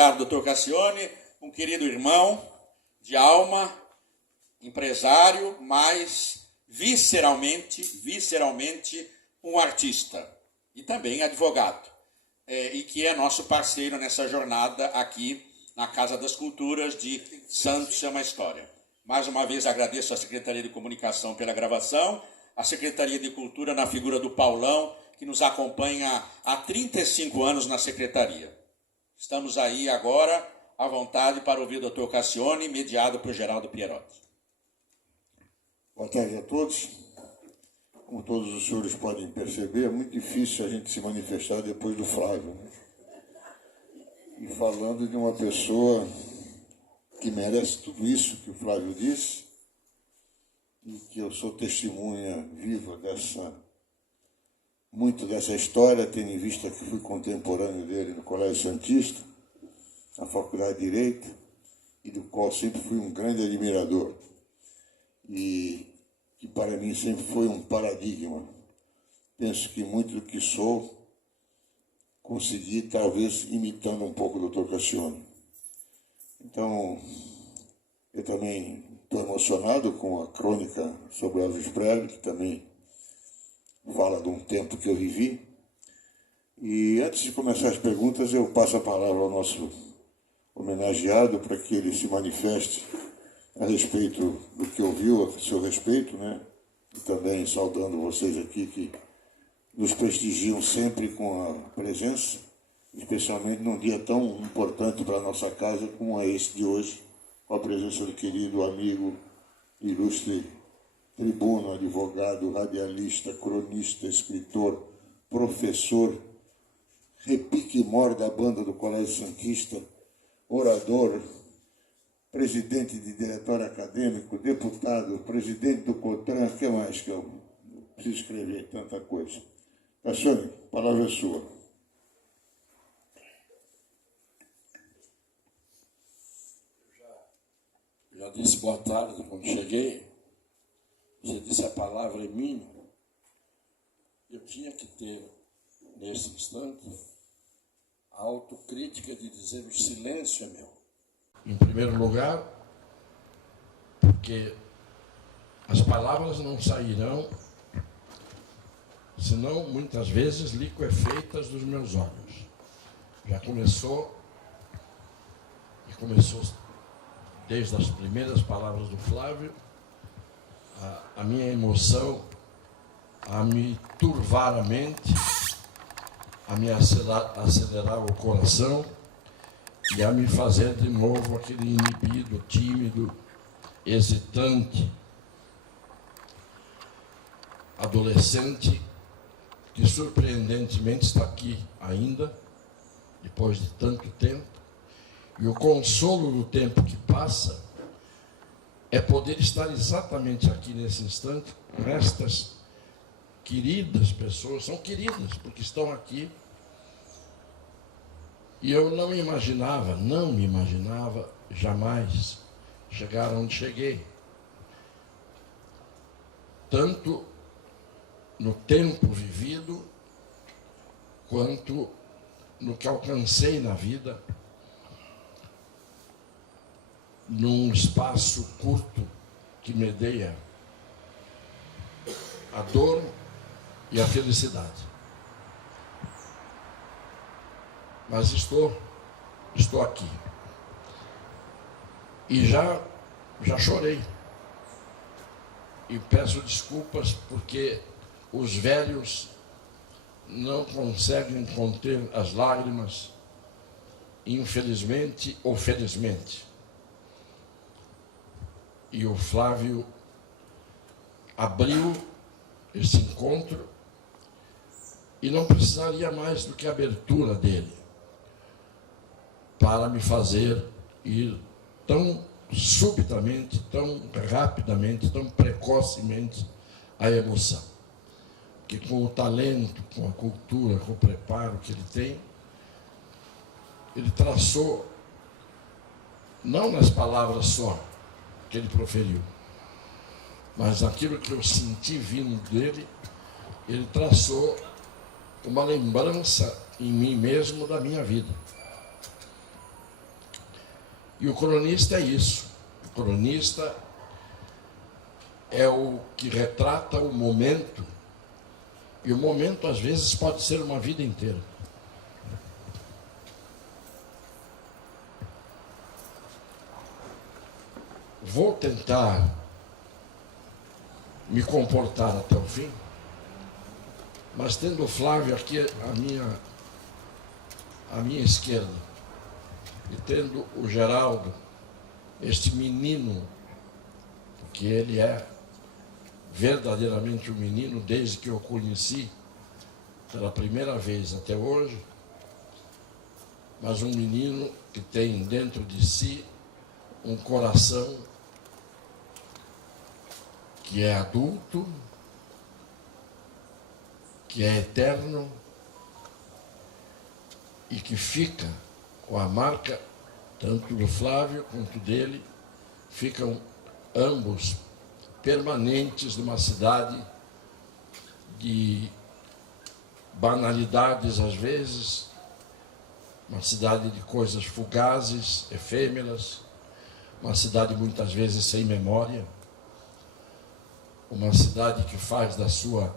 homenagear o Dr. Cassione, um querido irmão de alma, empresário, mas visceralmente um artista e também advogado, e que é nosso parceiro nessa jornada aqui na Casa das Culturas de Santos Chama História. Mais uma vez agradeço à Secretaria de Comunicação pela gravação, à Secretaria de Cultura na figura do Paulão, que nos acompanha há 35 anos na Secretaria. Estamos aí agora à vontade para ouvir o Dr. Cassione, mediado por Geraldo Pierotti. Boa tarde a todos. Como todos os senhores podem perceber, é muito difícil a gente se manifestar depois do Flávio, né? E falando de uma pessoa que merece tudo isso que o Flávio disse, e que eu sou testemunha viva muito dessa história, tendo em vista que fui contemporâneo dele no Colégio Santista, na Faculdade de Direito, e do qual sempre fui um grande admirador. E que para mim sempre foi um paradigma. Penso que muito do que sou, consegui talvez imitando um pouco o Dr. Cassione. Então, eu também estou emocionado com a crônica sobre Elvis Presley, que também fala de um tempo que eu vivi. E antes de começar as perguntas, eu passo a palavra ao nosso homenageado para que ele se manifeste a respeito do que ouviu, a seu respeito, né? E também saudando vocês aqui que nos prestigiam sempre com a presença, especialmente num dia tão importante para a nossa casa como é esse de hoje, com a presença do querido amigo, ilustre tribuno, advogado, radialista, cronista, escritor, professor, repique-mor da banda do Colégio Santista, orador, presidente de diretório acadêmico, deputado, presidente do COTRAN, o que mais que eu preciso escrever? Tanta coisa. Cassione, a palavra é sua. Já disse boa tarde quando cheguei. Você disse a palavra em mim. Eu tinha que ter, nesse instante, a autocrítica de dizer o silêncio é meu. Em primeiro lugar, porque as palavras não sairão, senão muitas vezes liquefeitas dos meus olhos. Já começou, e começou desde as primeiras palavras do Flávio, a minha emoção a me turvar a mente, a me acelerar o coração e a me fazer de novo aquele inibido, tímido, hesitante, adolescente, que surpreendentemente está aqui ainda, depois de tanto tempo. E o consolo do tempo que passa é poder estar exatamente aqui nesse instante com estas queridas pessoas, são queridas porque estão aqui. E eu não me imaginava jamais chegar onde cheguei. Tanto no tempo vivido, quanto no que alcancei na vida, num espaço curto que medeia a dor e a felicidade. Mas estou aqui. E já chorei. E peço desculpas porque os velhos não conseguem conter as lágrimas, infelizmente ou felizmente. E o Flávio abriu esse encontro e não precisaria mais do que a abertura dele para me fazer ir tão subitamente, tão rapidamente, tão precocemente à emoção. Que com o talento, com a cultura, com o preparo que ele tem, ele traçou, não nas palavras só que ele proferiu, mas aquilo que eu senti vindo dele, ele traçou uma lembrança em mim mesmo da minha vida. E o cronista é isso. O cronista é o que retrata o momento, e o momento às vezes pode ser uma vida inteira. Vou tentar me comportar até o fim, mas tendo o Flávio aqui à minha esquerda, e tendo o Geraldo, este menino, porque ele é verdadeiramente um menino desde que eu o conheci pela primeira vez até hoje, mas um menino que tem dentro de si um coração que é adulto, que é eterno e que fica com a marca tanto do Flávio quanto dele, ficam ambos permanentes numa cidade de banalidades às vezes, uma cidade de coisas fugazes, efêmeras, uma cidade muitas vezes sem memória, uma cidade que faz da sua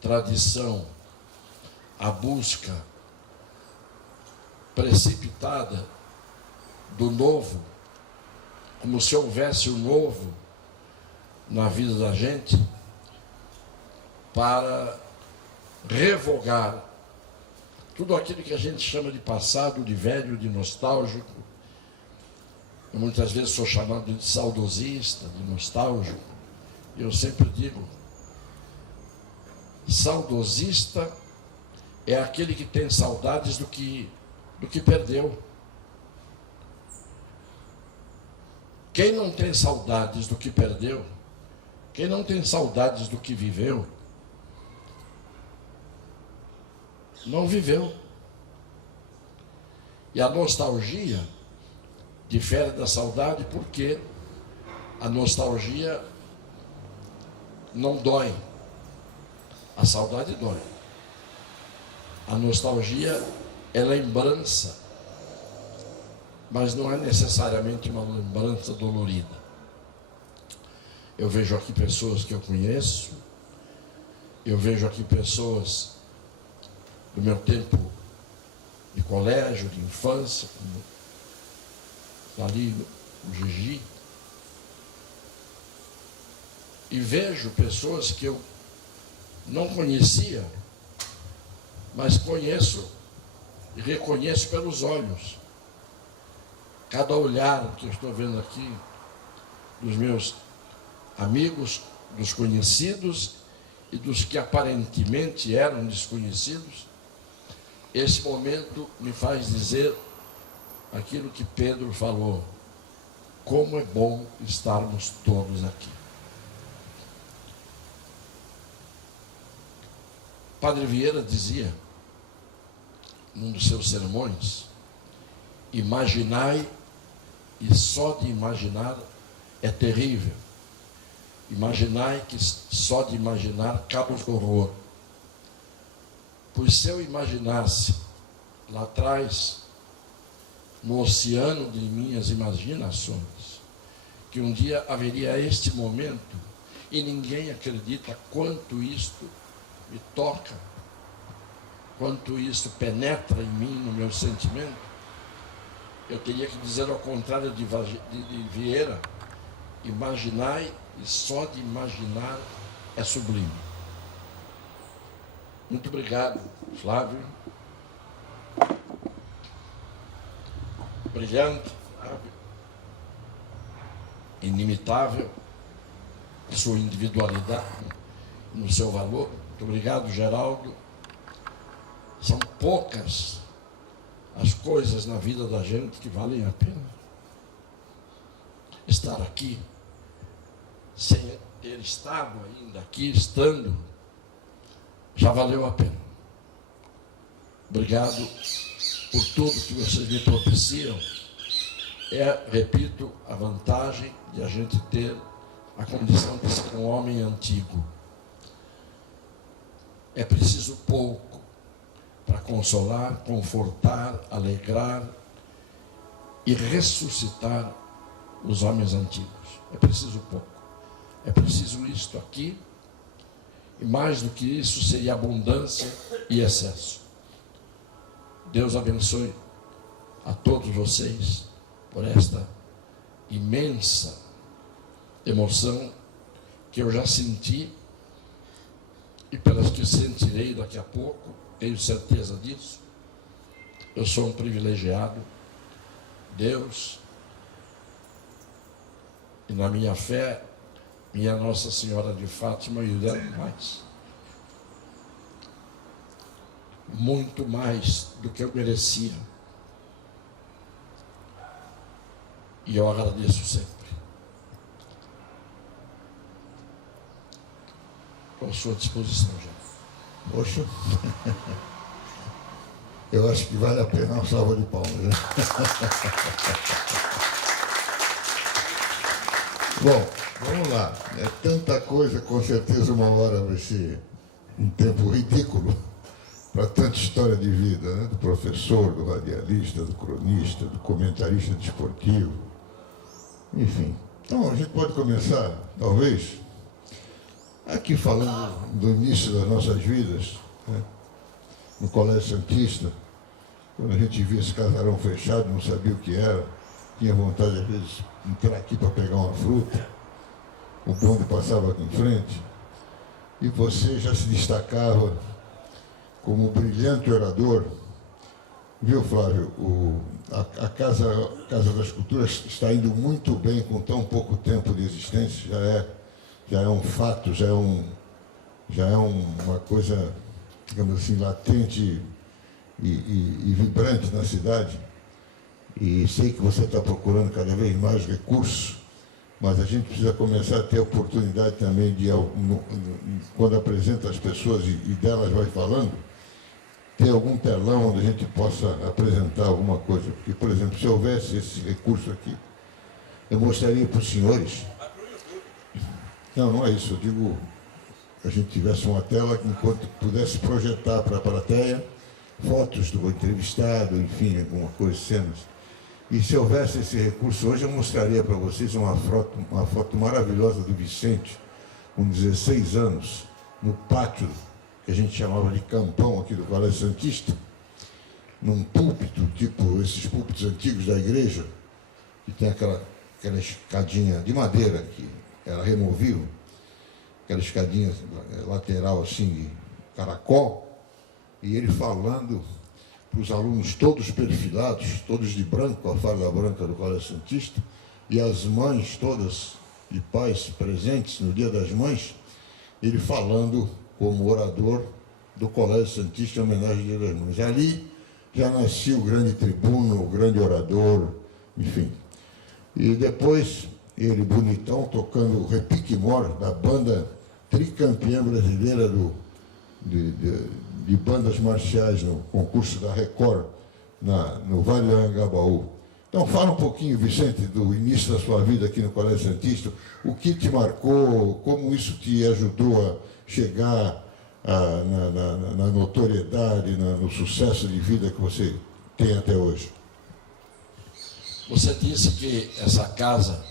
tradição a busca precipitada do novo, como se houvesse o novo na vida da gente, para revogar tudo aquilo que a gente chama de passado, de velho, de nostálgico. Eu muitas vezes sou chamado de saudosista, de nostálgico. Eu sempre digo, saudosista é aquele que tem saudades do que perdeu. Quem não tem saudades do que perdeu, quem não tem saudades do que viveu, não viveu. E a nostalgia difere da saudade porque a nostalgia não dói, a saudade dói. A nostalgia é lembrança, mas não é necessariamente uma lembrança dolorida. Eu vejo aqui pessoas que eu conheço, eu vejo aqui pessoas do meu tempo de colégio, de infância, como ali o Gigi, e vejo pessoas que eu não conhecia, mas conheço e reconheço pelos olhos. Cada olhar que eu estou vendo aqui dos meus amigos, dos conhecidos e dos que aparentemente eram desconhecidos, esse momento me faz dizer aquilo que Pedro falou: como é bom estarmos todos aqui. Padre Vieira dizia, num dos seus sermões, imaginai, e só de imaginar é terrível. Imaginai que só de imaginar causa horror. Pois se eu imaginasse lá atrás, no oceano de minhas imaginações, que um dia haveria este momento, e ninguém acredita quanto isto me toca, quanto isso penetra em mim, no meu sentimento, eu teria que dizer ao contrário de Vieira: imaginai, e só de imaginar é sublime. Muito obrigado, Flávio. Brilhante, inimitável, sua individualidade, no seu valor. Muito obrigado, Geraldo. São poucas as coisas na vida da gente que valem a pena. Estar aqui, sem ter estado ainda aqui, estando, já valeu a pena. Obrigado por tudo que vocês me propiciam. Repito, a vantagem de a gente ter a condição de ser um homem antigo. É preciso pouco para consolar, confortar, alegrar e ressuscitar os homens antigos. É preciso pouco. É preciso isto aqui, e mais do que isso seria abundância e excesso. Deus abençoe a todos vocês por esta imensa emoção que eu já senti e pelas que sentirei daqui a pouco, tenho certeza disso. Eu sou um privilegiado. Deus, e na minha fé, minha Nossa Senhora de Fátima e o deram mais. Muito mais do que eu merecia. E eu agradeço sempre. Estou à sua disposição, já. Poxa, eu acho que vale a pena uma salva de palmas, né? Bom, vamos lá. É tanta coisa, com certeza uma hora vai ser um tempo ridículo para tanta história de vida, né? Do professor, do radialista, do cronista, do comentarista desportivo, enfim. Então a gente pode começar, talvez, aqui falando do início das nossas vidas, né? No Colégio Santista, quando a gente via esse casarão fechado, não sabia o que era, tinha vontade, às vezes, de entrar aqui para pegar uma fruta, o bonde passava aqui em frente, e você já se destacava como um brilhante orador. Viu, Flávio? A Casa das Culturas está indo muito bem com tão pouco tempo de existência, já é um fato, já é uma coisa, digamos assim, latente e vibrante na cidade. E sei que você está procurando cada vez mais recursos, mas a gente precisa começar a ter a oportunidade também de, quando apresenta as pessoas e delas vai falando, ter algum telão onde a gente possa apresentar alguma coisa. Porque, por exemplo, se houvesse esse recurso aqui, eu mostraria para os senhores. Não é isso. Eu digo que a gente tivesse uma tela que, enquanto pudesse projetar para a plateia fotos do entrevistado, enfim, alguma coisa, cenas. E se houvesse esse recurso hoje, eu mostraria para vocês uma foto maravilhosa do Vicente, com 16 anos, no pátio, que a gente chamava de campão aqui do Colégio Santista, num púlpito, tipo esses púlpitos antigos da igreja, que tem aquela escadinha de madeira que era removível, aquela escadinha lateral assim de caracol, e ele falando para os alunos todos perfilados, todos de branco, com a farda branca do Colégio Santista, e as mães todas de pais presentes no Dia das Mães, ele falando como orador do Colégio Santista em homenagem ao Dia das Mães. Ali já nascia o grande tribuno, o grande orador, enfim. E depois, ele bonitão, tocando o Repique Mor, da banda tricampeã brasileira de bandas marciais no concurso da Record, no Vale do Anhangabaú. Então, fala um pouquinho, Vicente, do início da sua vida aqui no Colégio Santista, o que te marcou, como isso te ajudou a chegar na notoriedade, no sucesso de vida que você tem até hoje. Você disse que essa casa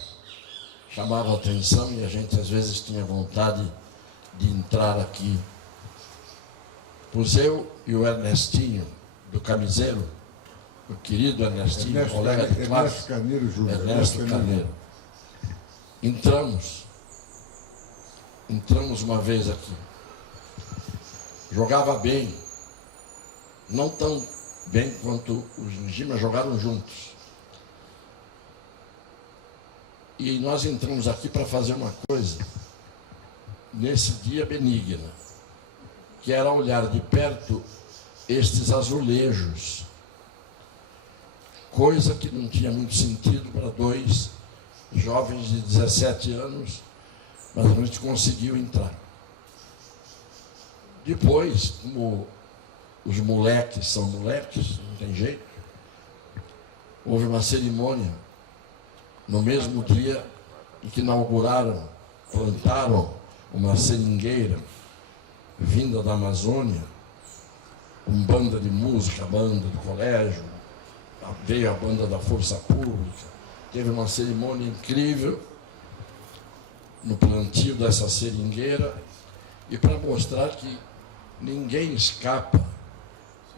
chamava a atenção e a gente às vezes tinha vontade de entrar aqui. Pois eu e o Ernestinho, do Camiseiro, o querido Ernestinho, colega de classe, Ernesto Carneiro, entramos uma vez aqui. Jogava bem, não tão bem quanto os Gigi, mas jogaram juntos. E nós entramos aqui para fazer uma coisa, nesse dia benigna, que era olhar de perto estes azulejos, coisa que não tinha muito sentido para dois jovens de 17 anos, mas a gente conseguiu entrar. Depois, como os moleques são moleques, não tem jeito, houve uma cerimônia no mesmo dia em que plantaram uma seringueira vinda da Amazônia, com banda de música, banda do colégio, veio a banda da Força Pública, teve uma cerimônia incrível no plantio dessa seringueira, e para mostrar que ninguém escapa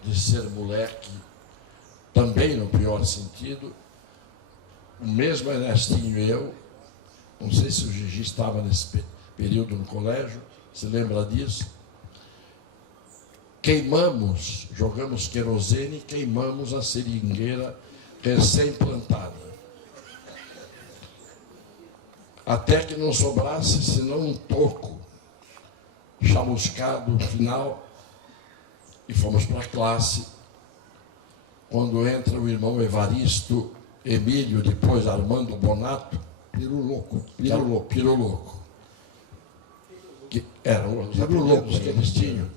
de ser moleque, também no pior sentido. O mesmo Ernestinho e eu, não sei se o Gigi estava nesse período no colégio, se lembra disso? Queimamos, jogamos querosene e queimamos a seringueira recém-plantada. Até que não sobrasse senão um toco chamuscado no final, e fomos para a classe. Quando entra o irmão Evaristo Emílio, depois Armando Bonato, Piroloco, que eram os apelidos que eles tinham.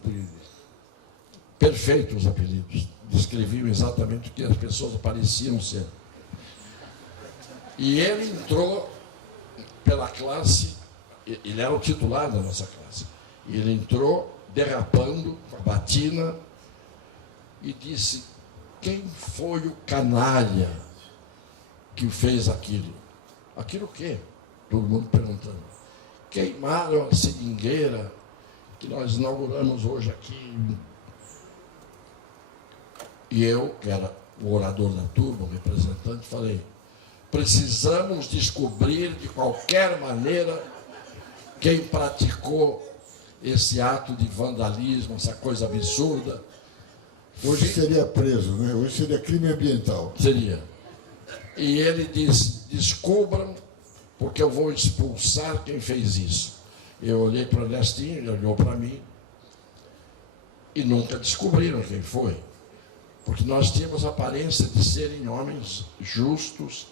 Perfeitos apelidos, descreviam exatamente o que as pessoas pareciam ser. E ele entrou pela classe, ele era o titular da nossa classe, e ele entrou derrapando com a batina e disse: quem foi o canalha que fez aquilo? Aquilo o quê? Todo mundo perguntando. Queimaram a seringueira que nós inauguramos hoje aqui. E eu, que era o orador da turma, o representante, falei: precisamos descobrir de qualquer maneira quem praticou esse ato de vandalismo, essa coisa absurda. Hoje seria preso, né? Hoje seria crime ambiental. Seria. E ele disse: descubram, porque eu vou expulsar quem fez isso. Eu olhei para o Ernestinho, ele olhou para mim, e nunca descobriram quem foi. Porque nós tínhamos a aparência de serem homens justos,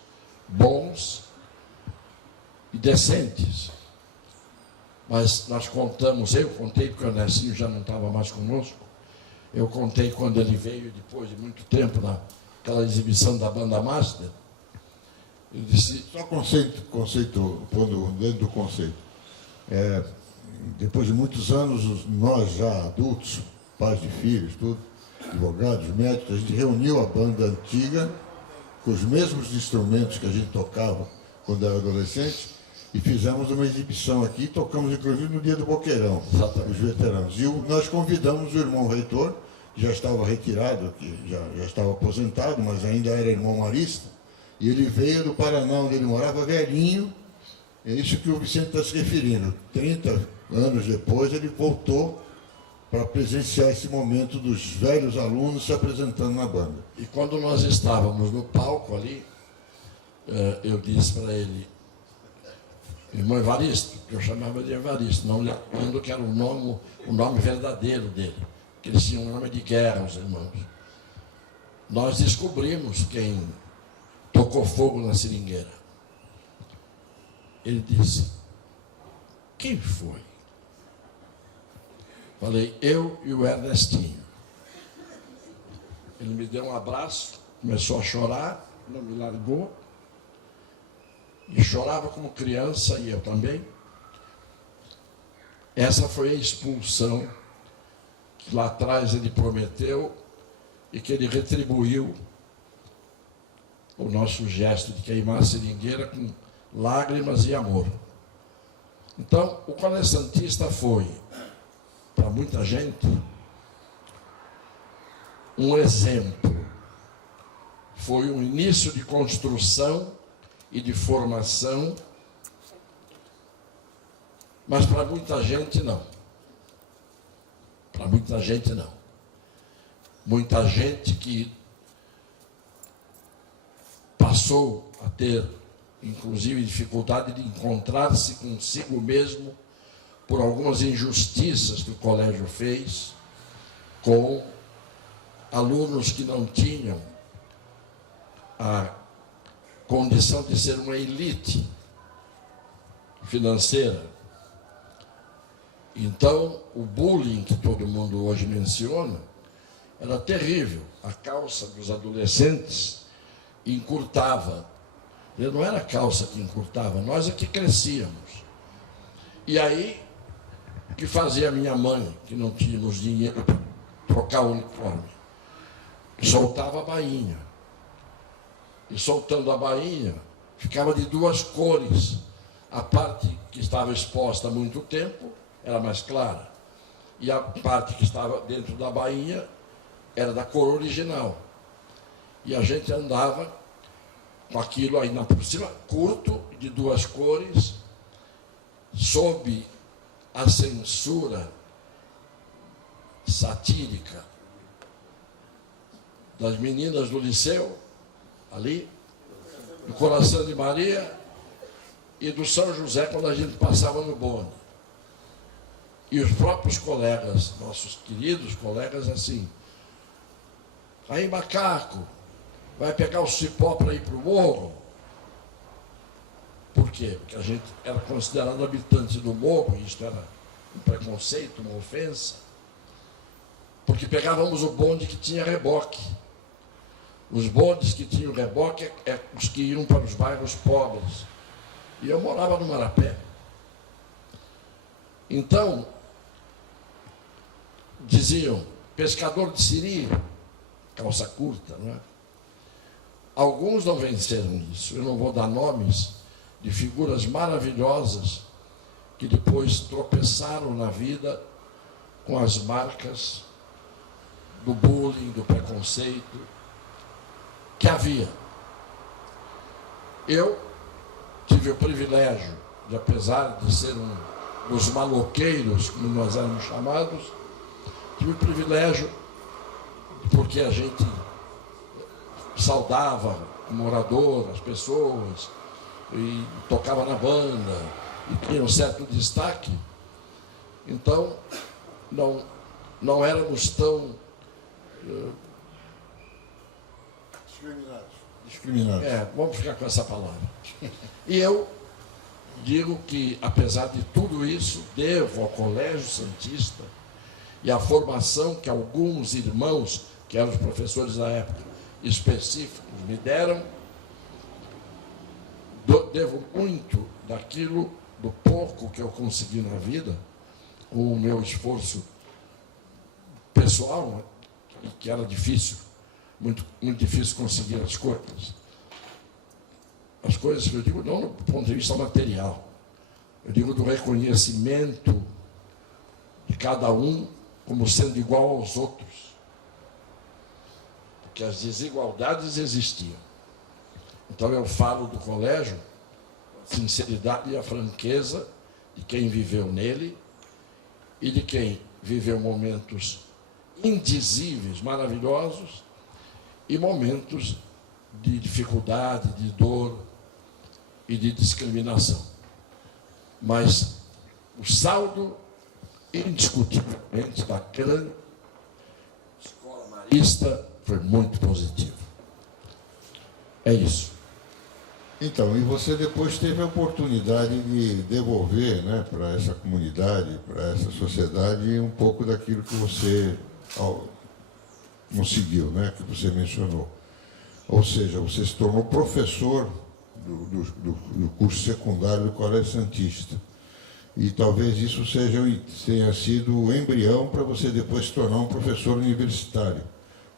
bons e decentes. Mas nós contamos, eu contei, porque o Ernestinho já não estava mais conosco, eu contei quando ele veio, depois de muito tempo, naquela exibição da Banda Master. Ele disse... Só conceito, pondo dentro do conceito. Depois de muitos anos, nós já adultos, pais de filhos, tudo, advogados, médicos, a gente reuniu a banda antiga, com os mesmos instrumentos que a gente tocava quando era adolescente, e fizemos uma exibição aqui, tocamos inclusive no dia do Boqueirão, os veteranos. E nós convidamos o irmão reitor, que já estava retirado, que já estava aposentado, mas ainda era irmão marista, e ele veio do Paraná, onde ele morava, velhinho. É isso que o Vicente está se referindo. 30 anos depois, ele voltou para presenciar esse momento dos velhos alunos se apresentando na banda. E quando nós estávamos no palco ali, eu disse para ele: irmão Evaristo, que eu chamava de Evaristo, não lembrando que era o nome verdadeiro dele, que eles tinham um nome de guerra, os irmãos. Nós descobrimos quem tocou fogo na seringueira. Ele disse: quem foi? Falei: eu e o Ernestinho. Ele me deu um abraço, começou a chorar, não me largou, e chorava como criança, e eu também. Essa foi a expulsão que lá atrás ele prometeu e que ele retribuiu o nosso gesto de queimar a seringueira com lágrimas e amor. Então, o Colégio Santista foi, para muita gente, um exemplo. Foi um início de construção e de formação, mas para muita gente não. Para muita gente não. Muita gente que passou a ter, inclusive, dificuldade de encontrar-se consigo mesmo por algumas injustiças que o colégio fez com alunos que não tinham a condição de ser uma elite financeira. Então, o bullying que todo mundo hoje menciona era terrível. A calça dos adolescentes encurtava. E não era a calça que encurtava, nós é que crescíamos. E aí, o que fazia a minha mãe, que não tínhamos dinheiro para trocar o uniforme? Soltava a bainha. e soltando a bainha, ficava de duas cores. A parte que estava exposta há muito tempo era mais clara, e a parte que estava dentro da bainha era da cor original. E a gente andava com aquilo aí por cima, curto, de duas cores, sob a censura satírica das meninas do liceu, ali, do Coração de Maria e do São José, quando a gente passava no bonde. E os próprios colegas, nossos queridos colegas, assim, aí macaco, vai pegar o cipó para ir para o morro? Por quê? Porque a gente era considerado habitante do morro, e isto era um preconceito, uma ofensa, porque pegávamos o bonde que tinha reboque. Os bondes que tinham reboque é os que iam para os bairros pobres. E eu morava no Marapé. Então, diziam, pescador de siri, calça curta, não é? Alguns não venceram isso. Eu não vou dar nomes de figuras maravilhosas que depois tropeçaram na vida com as marcas do bullying, do preconceito que havia. Eu tive o privilégio de, apesar de ser um dos maloqueiros, como nós éramos chamados, tive o privilégio, porque a gente saudava o morador, as pessoas, e tocava na banda, e tinha um certo destaque. Então, não éramos tão discriminados. Vamos ficar com essa palavra. E eu digo que, apesar de tudo isso, devo ao Colégio Santista e à formação que alguns irmãos, que eram os professores da época, específicos, me deram, devo muito daquilo, do pouco que eu consegui na vida, com o meu esforço pessoal, que era difícil, muito difícil conseguir as coisas. As coisas que eu digo não do ponto de vista material, eu digo do reconhecimento de cada um como sendo igual aos outros. Porque as desigualdades existiam. Então eu falo do colégio com a sinceridade e a franqueza de quem viveu nele e de quem viveu momentos indizíveis, maravilhosos, e momentos de dificuldade, de dor e de discriminação. Mas o saldo, indiscutivelmente, da grande escola marista foi muito positivo. É isso. Então, e você depois teve a oportunidade de devolver, né, para essa comunidade, para essa sociedade, um pouco daquilo que você conseguiu, né, que você mencionou. Ou seja, você se tornou professor do curso secundário do Colégio Santista. E talvez isso tenha sido o embrião para você depois se tornar um professor universitário.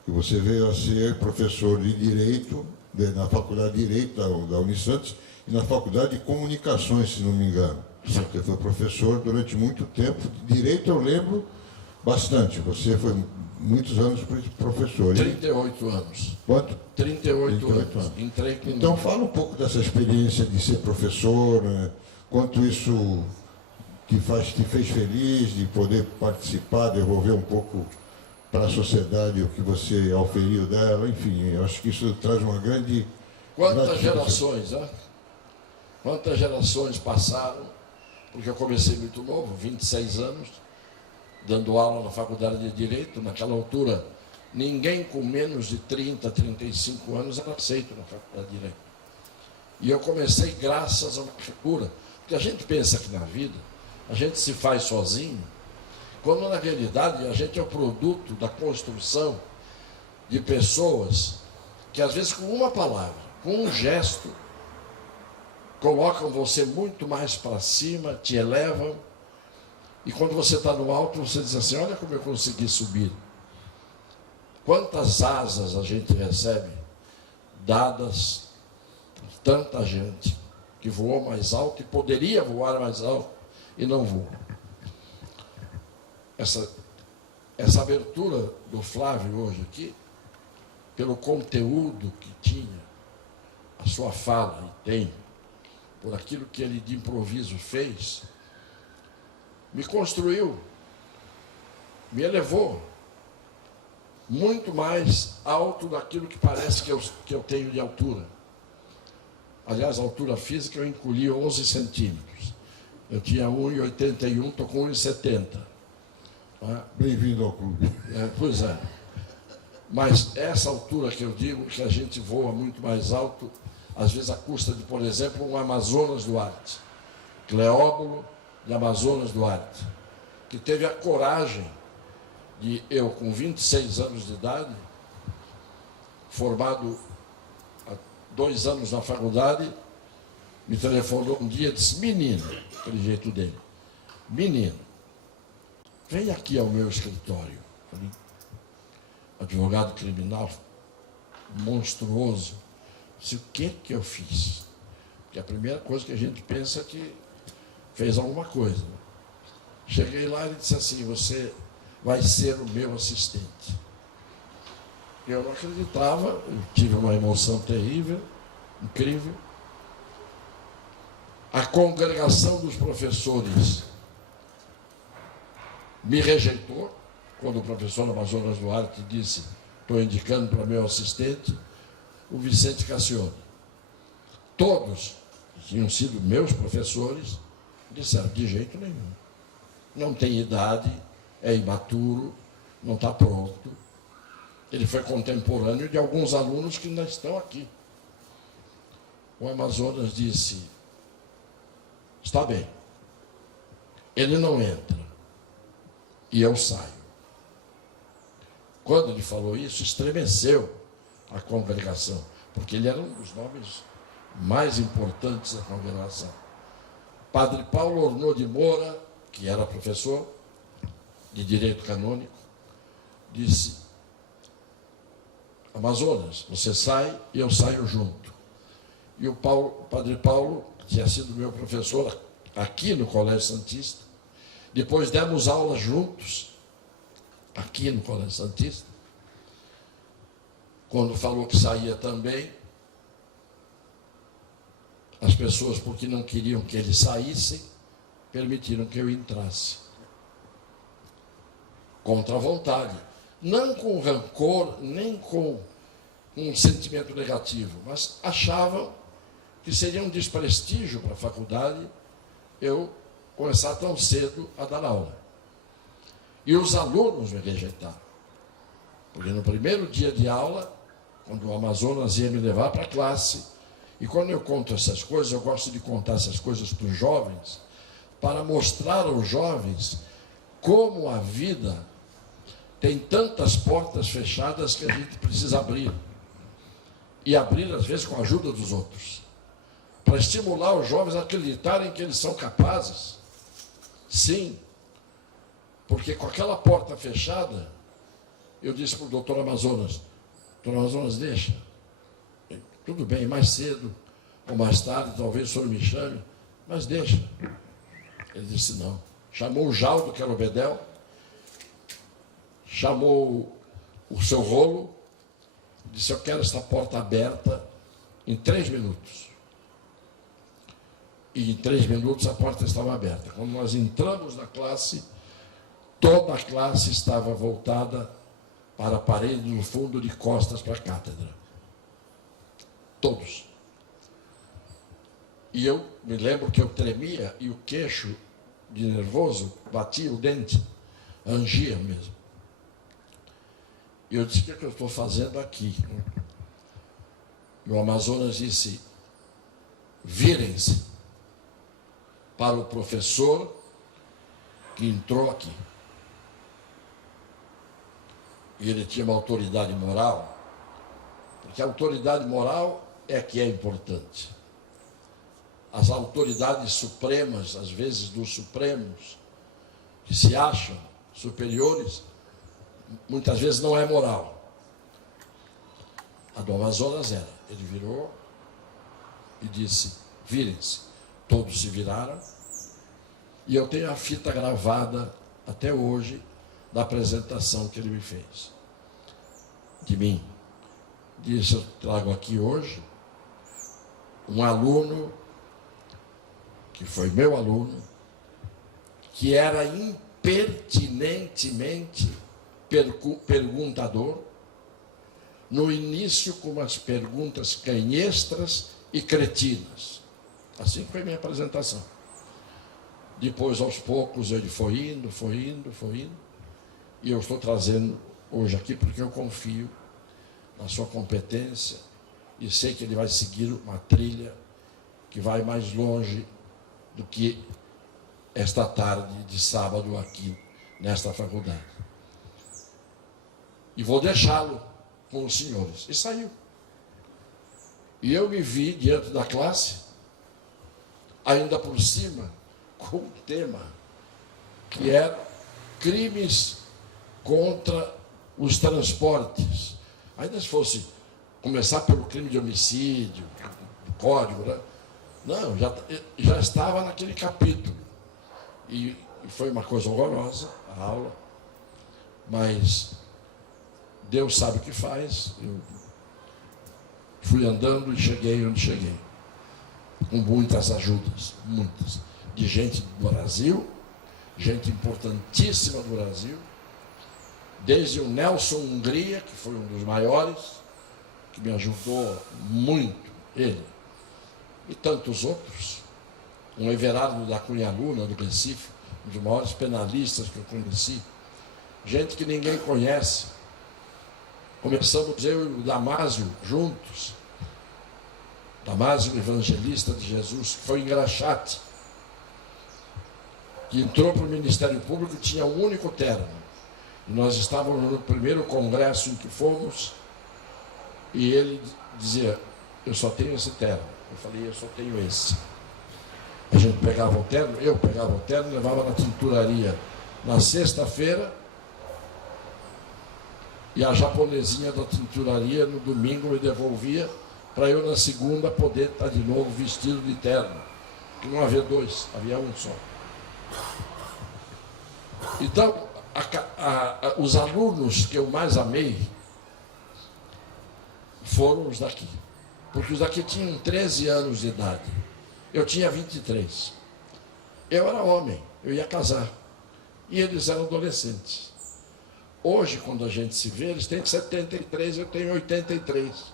Que você veio a ser professor de Direito, na Faculdade de Direito da Unisantos, e na Faculdade de Comunicações, se não me engano. Você foi professor durante muito tempo. De Direito eu lembro bastante. Você foi muitos anos professor. 38 anos. Quanto? 38 anos. Entrei com... Então fala um pouco dessa experiência de ser professor, né? Quanto isso te fez feliz de poder participar, devolver um pouco para a sociedade o que você auferiu dela, enfim, eu acho que isso traz uma grande... Quantas gerações, né? Quantas gerações passaram, porque eu comecei muito novo, 26 anos, dando aula na Faculdade de Direito. Naquela altura, ninguém com menos de 30, 35 anos era aceito na Faculdade de Direito. E eu comecei graças a uma figura, porque a gente pensa que na vida a gente se faz sozinho, quando na realidade a gente é o produto da construção de pessoas que às vezes com uma palavra, com um gesto, colocam você muito mais para cima, te elevam, e quando você está no alto, você diz assim, olha como eu consegui subir. Quantas asas a gente recebe dadas por tanta gente que voou mais alto e poderia voar mais alto e não voou. Essa abertura do Flávio hoje aqui, pelo conteúdo que tinha, a sua fala e tem, por aquilo que ele de improviso fez, me construiu, me elevou muito mais alto daquilo que parece que eu tenho de altura. Aliás, a altura física eu encolhi 11 centímetros. Eu tinha 1,81, estou com 1,70. Bem-vindo ao clube. Pois é. Mas essa altura que eu digo, que a gente voa muito mais alto, às vezes à custa de, por exemplo, um Amazonas Duarte, Cleóbulo de Amazonas Duarte, que teve a coragem de eu, com 26 anos de idade, formado há 2 anos na faculdade, me telefonou um dia e disse: menino, aquele jeito dele, menino, vem aqui ao meu escritório. Falei, advogado criminal monstruoso. Disse, o que eu fiz? Porque a primeira coisa que a gente pensa é que fez alguma coisa. Cheguei lá e ele disse assim: você vai ser o meu assistente. Eu não acreditava, eu tive uma emoção terrível, incrível. A congregação dos professores me rejeitou, quando o professor Amazonas Duarte disse: estou indicando para meu assistente o Vicente Cassione. Todos que tinham sido meus professores disseram: de jeito nenhum. Não tem idade, é imaturo, não está pronto. Ele foi contemporâneo de alguns alunos que ainda estão aqui. O Amazonas disse: está bem, ele não entra e eu saio. Quando ele falou isso, estremeceu a congregação, porque ele era um dos nomes mais importantes da congregação. Padre Paulo Ornô de Moura, que era professor de Direito Canônico, disse: Amazonas, você sai e eu saio junto. E o Padre Paulo, que tinha sido meu professor aqui no Colégio Santista, depois demos aulas juntos, aqui no Colégio Santista. Quando falou que saía também, as pessoas, porque não queriam que ele saísse, permitiram que eu entrasse. Contra a vontade. Não com rancor, nem com um sentimento negativo, mas achavam que seria um desprestígio para a faculdade eu começar tão cedo a dar aula. E os alunos me rejeitaram. Porque no primeiro dia de aula, quando o Amazonas ia me levar para a classe, e quando eu conto essas coisas, eu gosto de contar essas coisas para os jovens, para mostrar aos jovens como a vida tem tantas portas fechadas que a gente precisa abrir. E abrir, às vezes, com a ajuda dos outros. Para estimular os jovens a acreditarem que eles são capazes. Sim. Porque com aquela porta fechada, eu disse para o doutor Amazonas: doutor Amazonas, deixa. Tudo bem, mais cedo ou mais tarde, talvez o senhor me chame, mas deixa. Ele disse não. Chamou o Jaldo, que era o Bedel, chamou o seu Rolo, disse: eu quero esta porta aberta em 3 minutos. E em 3 minutos a porta estava aberta. Quando nós entramos na classe, toda a classe estava voltada para a parede no fundo, de costas para a cátedra. Todos. E eu me lembro que eu tremia e o queixo, de nervoso, batia o dente, angia mesmo. E eu disse: o que eu estou fazendo aqui? E o Amazonas disse: virem-se para o professor que entrou aqui. E ele tinha uma autoridade moral, porque a autoridade moral é que é importante. As autoridades supremas, às vezes dos supremos, que se acham superiores, muitas vezes não é moral. A do Amazonas era. Ele virou e disse, virem-se. Todos se viraram. E eu tenho a fita gravada até hoje da apresentação que ele me fez. De mim. Disse, eu trago aqui hoje um aluno, que foi meu aluno, que era impertinentemente perguntador, no início com umas perguntas canhestras e cretinas. Assim foi minha apresentação. Depois, aos poucos, ele foi indo, e eu estou trazendo hoje aqui porque eu confio na sua competência e sei que ele vai seguir uma trilha que vai mais longe do que esta tarde de sábado aqui nesta faculdade. E vou deixá-lo com os senhores. E saiu. E eu me vi diante da classe, ainda por cima, com um tema que era crimes contra os transportes. Ainda se fosse começar pelo crime de homicídio, do código, né? Não, já estava naquele capítulo. E foi uma coisa horrorosa, a aula, mas Deus sabe o que faz. Eu fui andando e cheguei onde cheguei, com muitas ajudas, muitas, de gente do Brasil, gente importantíssima do Brasil, desde o Nelson Hungria, que foi um dos maiores, que me ajudou muito, ele, e tantos outros, um Everardo da Cunha Luna, do Recife, um dos maiores penalistas que eu conheci, gente que ninguém conhece. Começamos eu e o Damásio juntos, Damásio, evangelista de Jesus, que foi em Graxate, que entrou para o Ministério Público e tinha um único terno. E nós estávamos no primeiro congresso em que fomos, e ele dizia, eu só tenho esse terno. Eu falei, eu só tenho esse. A gente pegava o terno, eu pegava o terno, levava na tinturaria na sexta-feira, e a japonesinha da tinturaria no domingo me devolvia para eu na segunda poder estar de novo vestido de terno. Que não havia dois, havia um só. Então, os alunos que eu mais amei foram os daqui. Porque os daqui tinham 13 anos de idade. Eu tinha 23. Eu era homem, eu ia casar. E eles eram adolescentes. Hoje, quando a gente se vê, eles têm 73, eu tenho 83.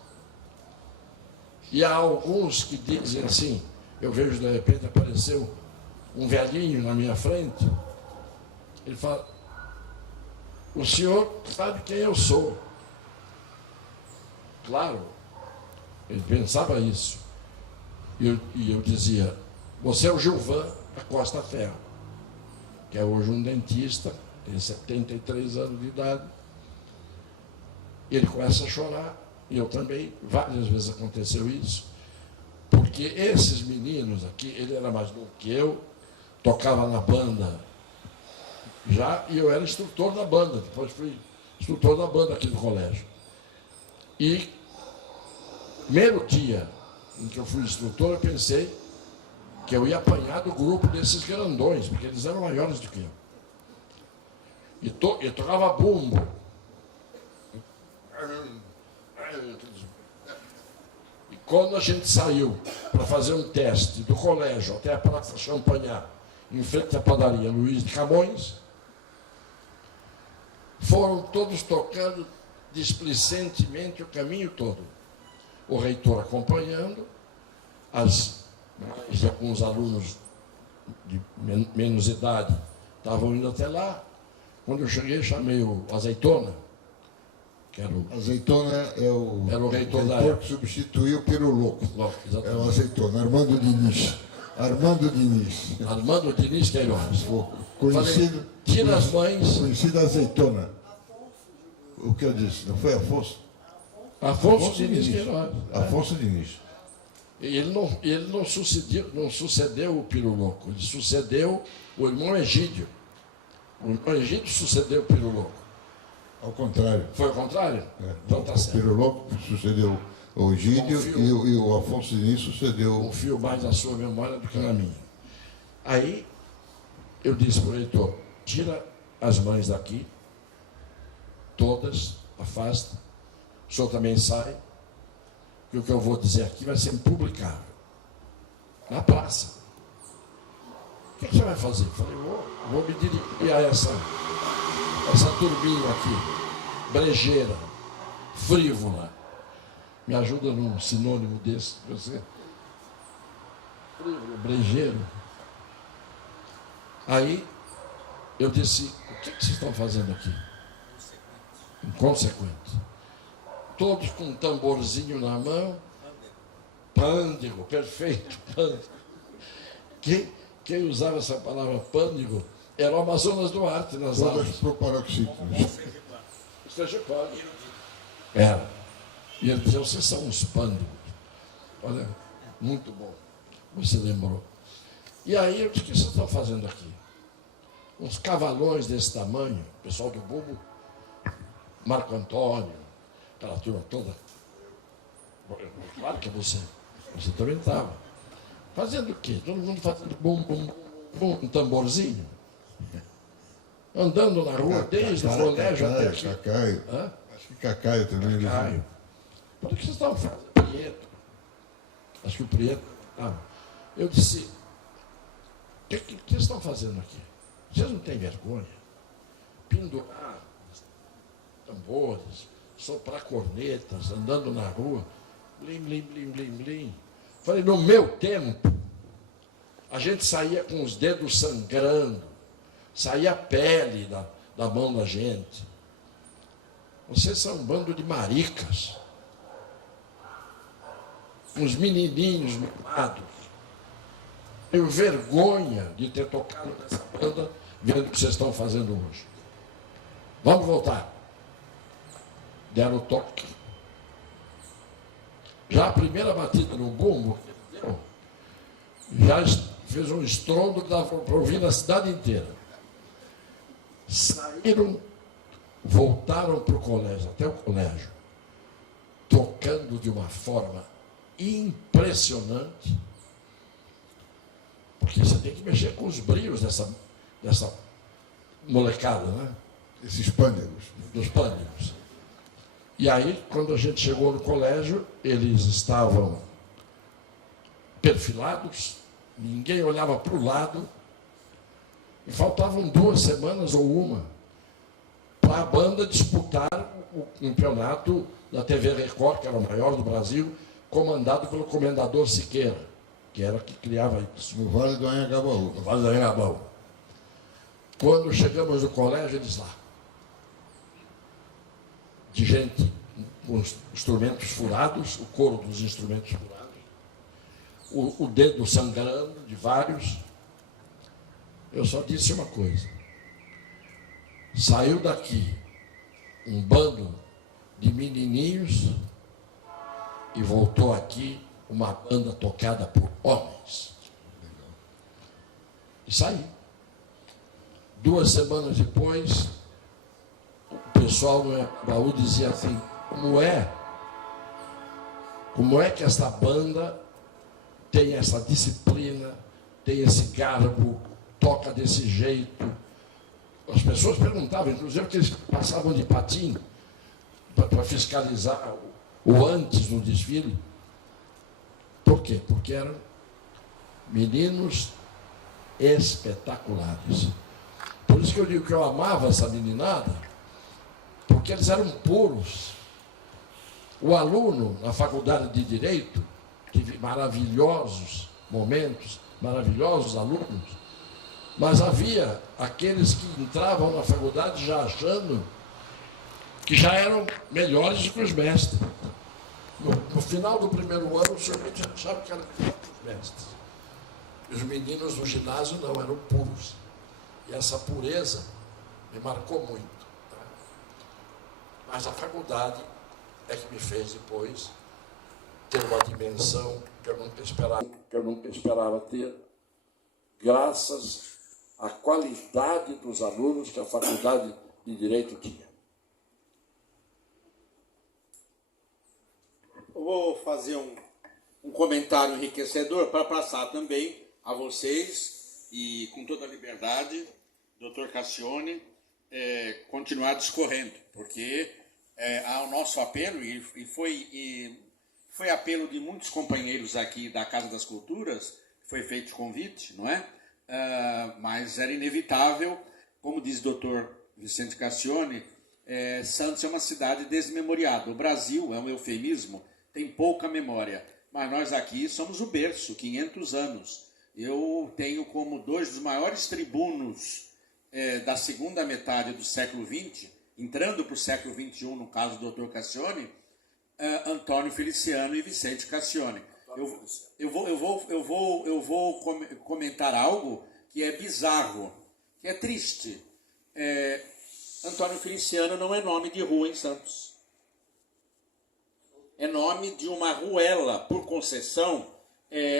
E há alguns que dizem assim, eu vejo de repente apareceu um velhinho na minha frente, ele fala, o senhor sabe quem eu sou. Claro, ele pensava isso. E eu dizia, você é o Gilvan da Costa Ferro, que é hoje um dentista, tem 73 anos de idade. Ele começa a chorar, e eu também, várias vezes aconteceu isso, porque esses meninos aqui, ele era mais novo que eu, tocava na banda já, e eu era instrutor da banda, depois fui instrutor da banda aqui do colégio. E, primeiro dia em que eu fui instrutor, eu pensei que eu ia apanhar do grupo desses grandões, porque eles eram maiores do que eu. E tocava bumbo. E quando a gente saiu para fazer um teste do colégio até a Praça Champagnat, em frente à padaria Luiz de Camões, foram todos tocando displicentemente o caminho todo. O reitor acompanhando, já com os alunos de menos idade estavam indo até lá. Quando eu cheguei, chamei o Azeitona, que era o... Azeitona era o reitor da época que substituiu o Piruloco. Era o Azeitona, Armando Diniz. Armando Diniz Queiroz. Conhecido, falei, tira as mães. Conhecido Azeitona. O que eu disse? Não foi Afonso? Afonso Diniz Queiroz. Afonso Diniz. Ele não sucedeu o Piruloco, ele sucedeu o irmão Egídio. O irmão Egídio sucedeu o Piruloco. Ao contrário. Foi ao contrário? É. Então tá certo. O Piruloco sucedeu O Egídio e o Afonso Diniz sucedeu. Confio mais na sua memória do que na minha. Aí eu disse para o reitor, tira as mães daqui, todas, afasta, o senhor também sai, que o que eu vou dizer aqui vai ser impublicável. Na praça. O que você vai fazer? Eu falei, vou me dirigir a essa turminha aqui, brejeira, frívola. Me ajuda num sinônimo desse, você? Frívolo, brejeiro. Aí eu disse, o que vocês estão fazendo aqui? Inconsequente. Todos com um tamborzinho na mão. Pândego, perfeito, pândego. Quem usava essa palavra pândego era o Amazonas Duarte nas aulas. Todas para o paroxítono. Era. E ele dizia, vocês são uns pândegos. Olha, muito bom. Você lembrou. E aí eu disse, o que vocês estão fazendo aqui? Uns cavalões desse tamanho, o pessoal do Bumbo, Marco Antônio, aquela turma toda. Claro que você também estava. Fazendo o quê? Todo mundo fazendo um tamborzinho. Andando na rua, desde o colégio até aqui. Cacaio. Acho que Cacaio também. Cacaio. O que vocês estavam fazendo? Prieto. Acho que o Prieto. Eu disse, o que vocês estão fazendo aqui? Vocês não têm vergonha? Pendurar tambores, soprar cornetas, andando na rua, blim, blim, blim, blim, blim. Falei, no meu tempo, a gente saía com os dedos sangrando, saía a pele da mão da gente. Vocês são um bando de maricas. Uns menininhos mimados. Tenho vergonha de ter tocado nessa banda, vendo o que vocês estão fazendo hoje. Vamos voltar. Deram o toque. Já a primeira batida no bumbo, já fez um estrondo que dava para ouvir na cidade inteira. Saíram, voltaram para o colégio, até o colégio, tocando de uma forma impressionante, porque você tem que mexer com os brios dessa molecada, né? Esses pândegos. Dos pândegos. E aí, quando a gente chegou no colégio, eles estavam perfilados, ninguém olhava para o lado, e faltavam 2 semanas ou uma para a banda disputar o campeonato da TV Record, que era o maior do Brasil, comandado pelo Comendador Siqueira, que era que criava isso. No Vale do Anhangabaú. No Vale do Anhangabaú. Quando chegamos no colégio, eles lá, de gente com os instrumentos furados, o couro dos instrumentos furados, o dedo sangrando de vários. Eu só disse uma coisa. Saiu daqui um bando de menininhos e voltou aqui uma banda tocada por homens. E saí. 2 semanas depois, o pessoal no baú dizia assim, como é que esta banda tem essa disciplina, tem esse garbo, toca desse jeito? As pessoas perguntavam, inclusive, que eles passavam de patim para fiscalizar o antes no desfile. Por quê? Porque eram meninos espetaculares. Por isso que eu digo que eu amava essa meninada, porque eles eram puros. O aluno, na faculdade de Direito, tive maravilhosos momentos, maravilhosos alunos, mas havia aqueles que entravam na faculdade já achando que já eram melhores do que os mestres. No final do primeiro ano, o senhor já achava que eram os mestres. E os meninos do ginásio não, eram puros. E essa pureza me marcou muito. Tá? Mas a faculdade é que me fez depois ter uma dimensão que eu nunca esperava ter, graças à qualidade dos alunos que a faculdade de Direito tinha. vou fazer um comentário enriquecedor para passar também a vocês, e com toda a liberdade, Dr. Cassione, continuar discorrendo, porque há o nosso apelo, e foi apelo de muitos companheiros aqui da Casa das Culturas, foi feito convite, não é? Mas era inevitável, como diz o Dr. Vicente Cassione, Santos é uma cidade desmemoriada. O Brasil, é um eufemismo, tem pouca memória, mas nós aqui somos o berço, 500 anos. Eu tenho como dois dos maiores tribunos da segunda metade do século XX, entrando para o século XXI, no caso do Dr. Cassione, Antônio Feliciano e Vicente Cassione. Eu vou comentar algo que é bizarro, que é triste. Antônio Feliciano não é nome de rua em Santos. É nome de uma ruela por concessão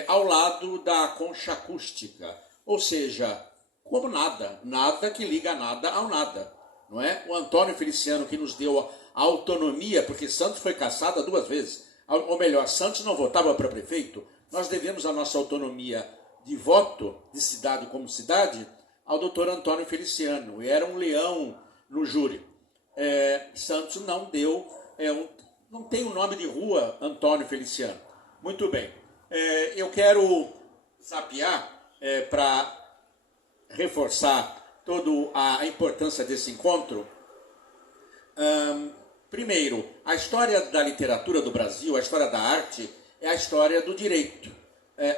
ao lado da Concha Acústica. Ou seja, como nada que liga nada ao nada. Não é? O Antônio Feliciano que nos deu a autonomia, porque Santos foi cassada 2 vezes. Ou melhor, Santos não votava para prefeito. Nós devemos a nossa autonomia de voto, de cidade como cidade, ao doutor Antônio Feliciano. E era um leão no júri. Santos não deu, não tem o nome de rua Antônio Feliciano. Muito bem. Eu quero sapear para reforçar toda a importância desse encontro. Primeiro, a história da literatura do Brasil, a história da arte, é a história do direito.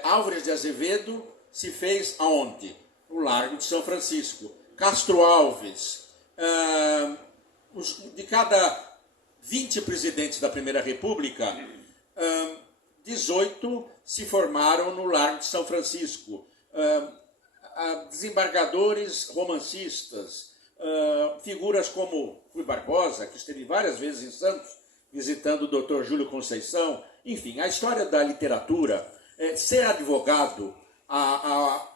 Álvares de Azevedo se fez aonde? No Largo de São Francisco. Castro Alves, de cada 20 presidentes da Primeira República, 18 se formaram no Largo de São Francisco. Desembargadores romancistas, figuras como Rui Barbosa, que esteve várias vezes em Santos, visitando o Dr. Júlio Conceição. Enfim, a história da literatura, ser advogado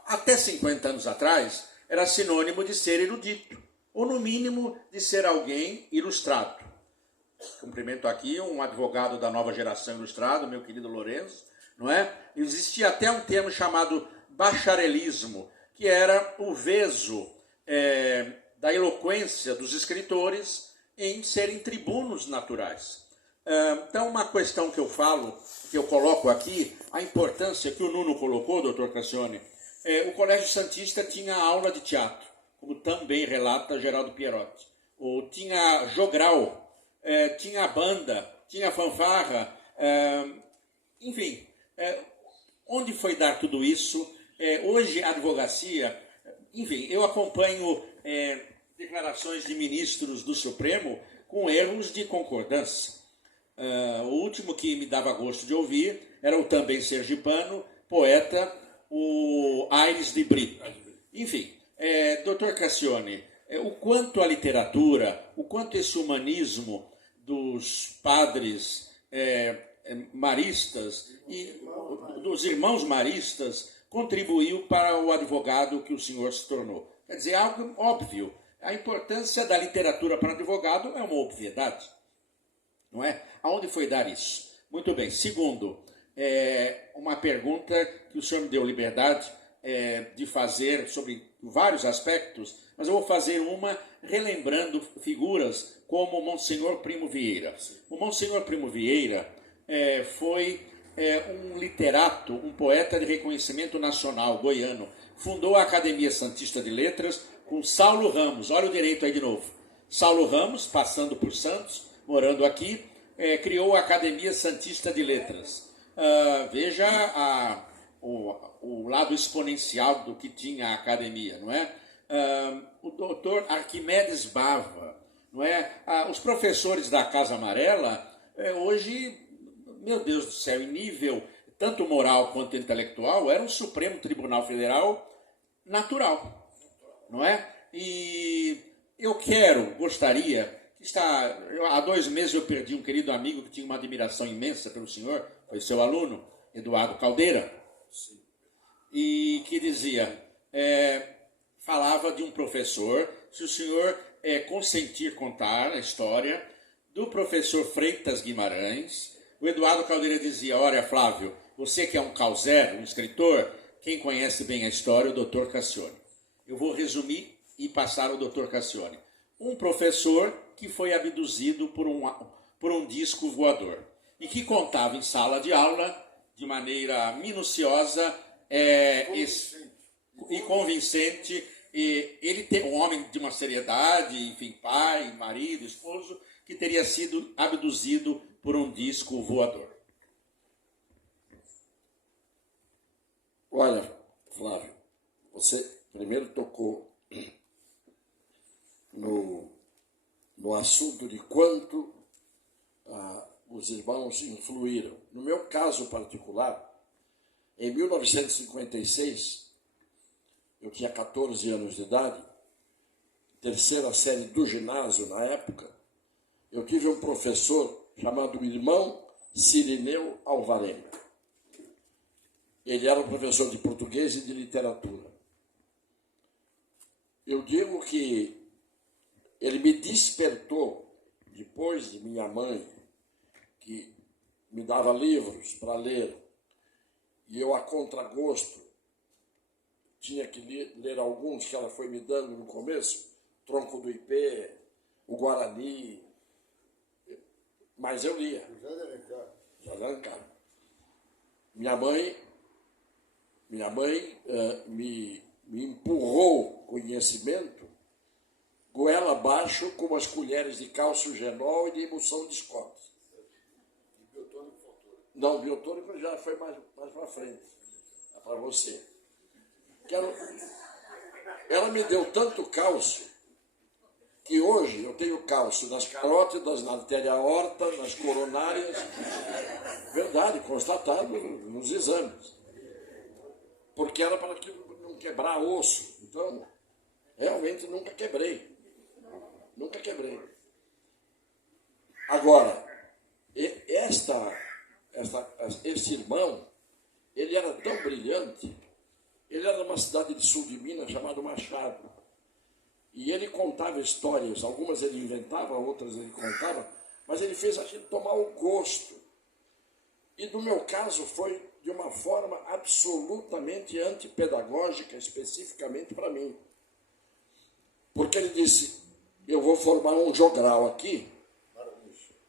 até 50 anos atrás, era sinônimo de ser erudito, ou no mínimo de ser alguém ilustrado. Cumprimento aqui um advogado da nova geração ilustrado, meu querido Lourenço, não é? Existia até um termo chamado bacharelismo, que era o veso da eloquência dos escritores em serem tribunos naturais. Então, uma questão que eu coloco aqui, a importância que o Nuno colocou, doutor Cassione, o Colégio Santista tinha aula de teatro, como também relata Geraldo Pierotti. Ou tinha jogral, tinha banda, tinha fanfarra, enfim. Onde foi dar tudo isso? Hoje a advocacia, enfim, eu acompanho declarações de ministros do Supremo com erros de concordância. O último que me dava gosto de ouvir era o também sergipano, poeta, o Aires de Brito. Enfim, doutor Cassione, o quanto a literatura, o quanto esse humanismo dos padres maristas e dos irmãos maristas contribuiu para o advogado que o senhor se tornou. Quer dizer, algo óbvio. A importância da literatura para o advogado é uma obviedade. Não é? Aonde foi dar isso? Muito bem. Segundo, uma pergunta que o senhor me deu liberdade de fazer sobre vários aspectos, mas eu vou fazer uma relembrando figuras como o Monsenhor Primo Vieira. O Monsenhor Primo Vieira foi um literato, um poeta de reconhecimento nacional goiano. Fundou a Academia Santista de Letras com Saulo Ramos. Olha o direito aí de novo. Saulo Ramos, passando por Santos, morando aqui, criou a Academia Santista de Letras. Veja o lado exponencial do que tinha a academia, não é? O doutor Arquimedes Bava, não é? Os professores da Casa Amarela, hoje, meu Deus do céu, em nível tanto moral quanto intelectual, era um Supremo Tribunal Federal natural, não é? E eu gostaria, há 2 meses eu perdi um querido amigo que tinha uma admiração imensa pelo senhor, foi seu aluno, Eduardo Caldeira, e que dizia, falava de um professor, se o senhor consentir contar a história do professor Freitas Guimarães, O Eduardo Caldeira dizia, olha, Flávio, você que é um causero, um escritor, quem conhece bem a história é o Dr. Cassione. Eu vou resumir e passar ao Dr. Cassione. Um professor que foi abduzido por um disco voador e que contava em sala de aula, de maneira minuciosa e convincente. E ele tem um homem de uma seriedade, enfim, pai, marido, esposo, que teria sido abduzido por um disco voador. Olha, Flávio, você primeiro tocou no assunto de quanto os irmãos influíram. No meu caso particular, em 1956, eu tinha 14 anos de idade, terceira série do ginásio na época, eu tive um professor chamado irmão Cirineu Alvarenga. Ele era um professor de português e de literatura. Eu digo que ele me despertou, depois de minha mãe, que me dava livros para ler, e eu, a contragosto, tinha que ler alguns que ela foi me dando no começo, Tronco do Ipê, o Guarani, mas eu lia. José de Alencar. Minha mãe me empurrou conhecimento goela abaixo com as colheres de cálcio genol e de emulsão de Scott. Não, biotônico já foi mais para frente. É para você. Ela me deu tanto cálcio que hoje eu tenho cálcio nas carótidas, na artéria aorta, nas coronárias. Verdade, constatado nos exames. Porque era para não quebrar osso. Então, realmente nunca quebrei. Nunca quebrei. Agora, esse irmão, ele era tão brilhante, ele era de uma cidade de sul de Minas chamada Machado. E ele contava histórias, algumas ele inventava, outras ele contava, mas ele fez a gente tomar o gosto. E no meu caso foi de uma forma absolutamente antipedagógica, especificamente para mim. Porque ele disse, eu vou formar um jogral aqui.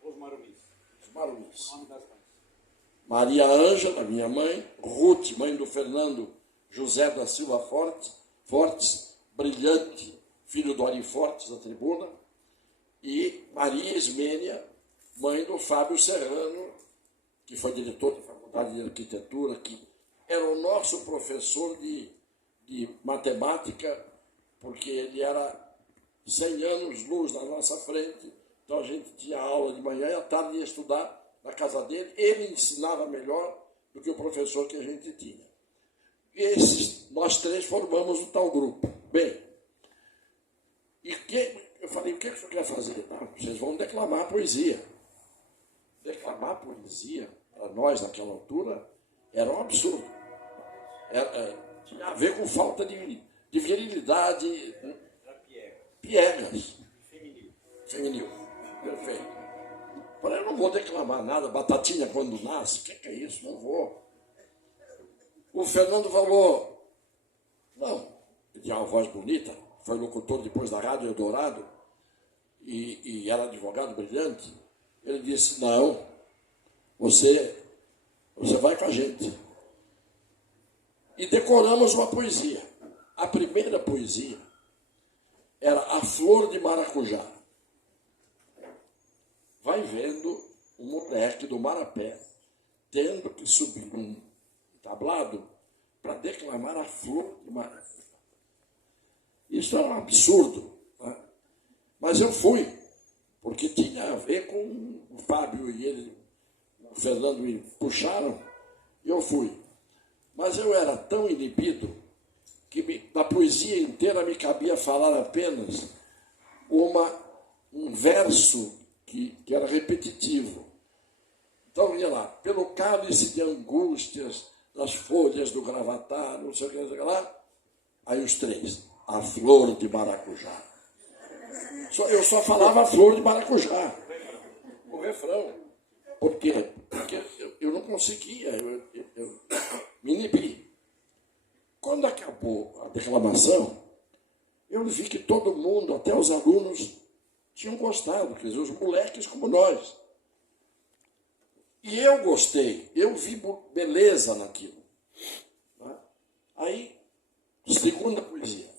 Os Marumis. Os Marumis. O nome das mães. Maria Ângela, minha mãe, Ruth, mãe do Fernando José da Silva Fortes, brilhante, filho do Ari Fortes, da Tribuna, e Maria Ismênia, mãe do Fábio Serrano, que foi diretor da Faculdade de Arquitetura, que era o nosso professor de matemática, porque ele era 100 anos luz na nossa frente, então a gente tinha aula de manhã e à tarde ia estudar na casa dele. Ele ensinava melhor do que o professor que a gente tinha. E nós três formamos o tal grupo. Bem, eu falei, o que você quer fazer? Não, vocês vão declamar poesia. Declamar poesia, para nós naquela altura, era um absurdo. Tinha a ver com falta de virilidade. Piegas. Feminil. Perfeito. Falei, eu não vou declamar nada, batatinha quando nasce. O que é isso? Não vou. O Fernando falou, não, ele tinha uma voz bonita, foi locutor depois da Rádio Eldorado e era advogado brilhante. Ele disse, não, você vai com a gente. E decoramos uma poesia. A primeira poesia era A Flor de Maracujá. Vai vendo um moleque do Marapé tendo que subir num tablado para declamar A Flor de Maracujá. Isso era um absurdo. Né? Mas eu fui, porque tinha a ver com o Fábio e ele, o Fernando me puxaram, e eu fui. Mas eu era tão inibido que na poesia inteira me cabia falar apenas um verso que era repetitivo. Então ia lá, pelo cálice de angústias das folhas do gravatar, não sei o que lá, aí os três, A Flor de Maracujá. Eu só falava A Flor de Maracujá, o refrão. Por quê? Porque eu não conseguia, eu me inibi. Quando acabou a declamação, eu vi que todo mundo, até os alunos, tinham gostado, quer dizer, os moleques como nós. E eu gostei, eu vi beleza naquilo. Aí, segunda poesia.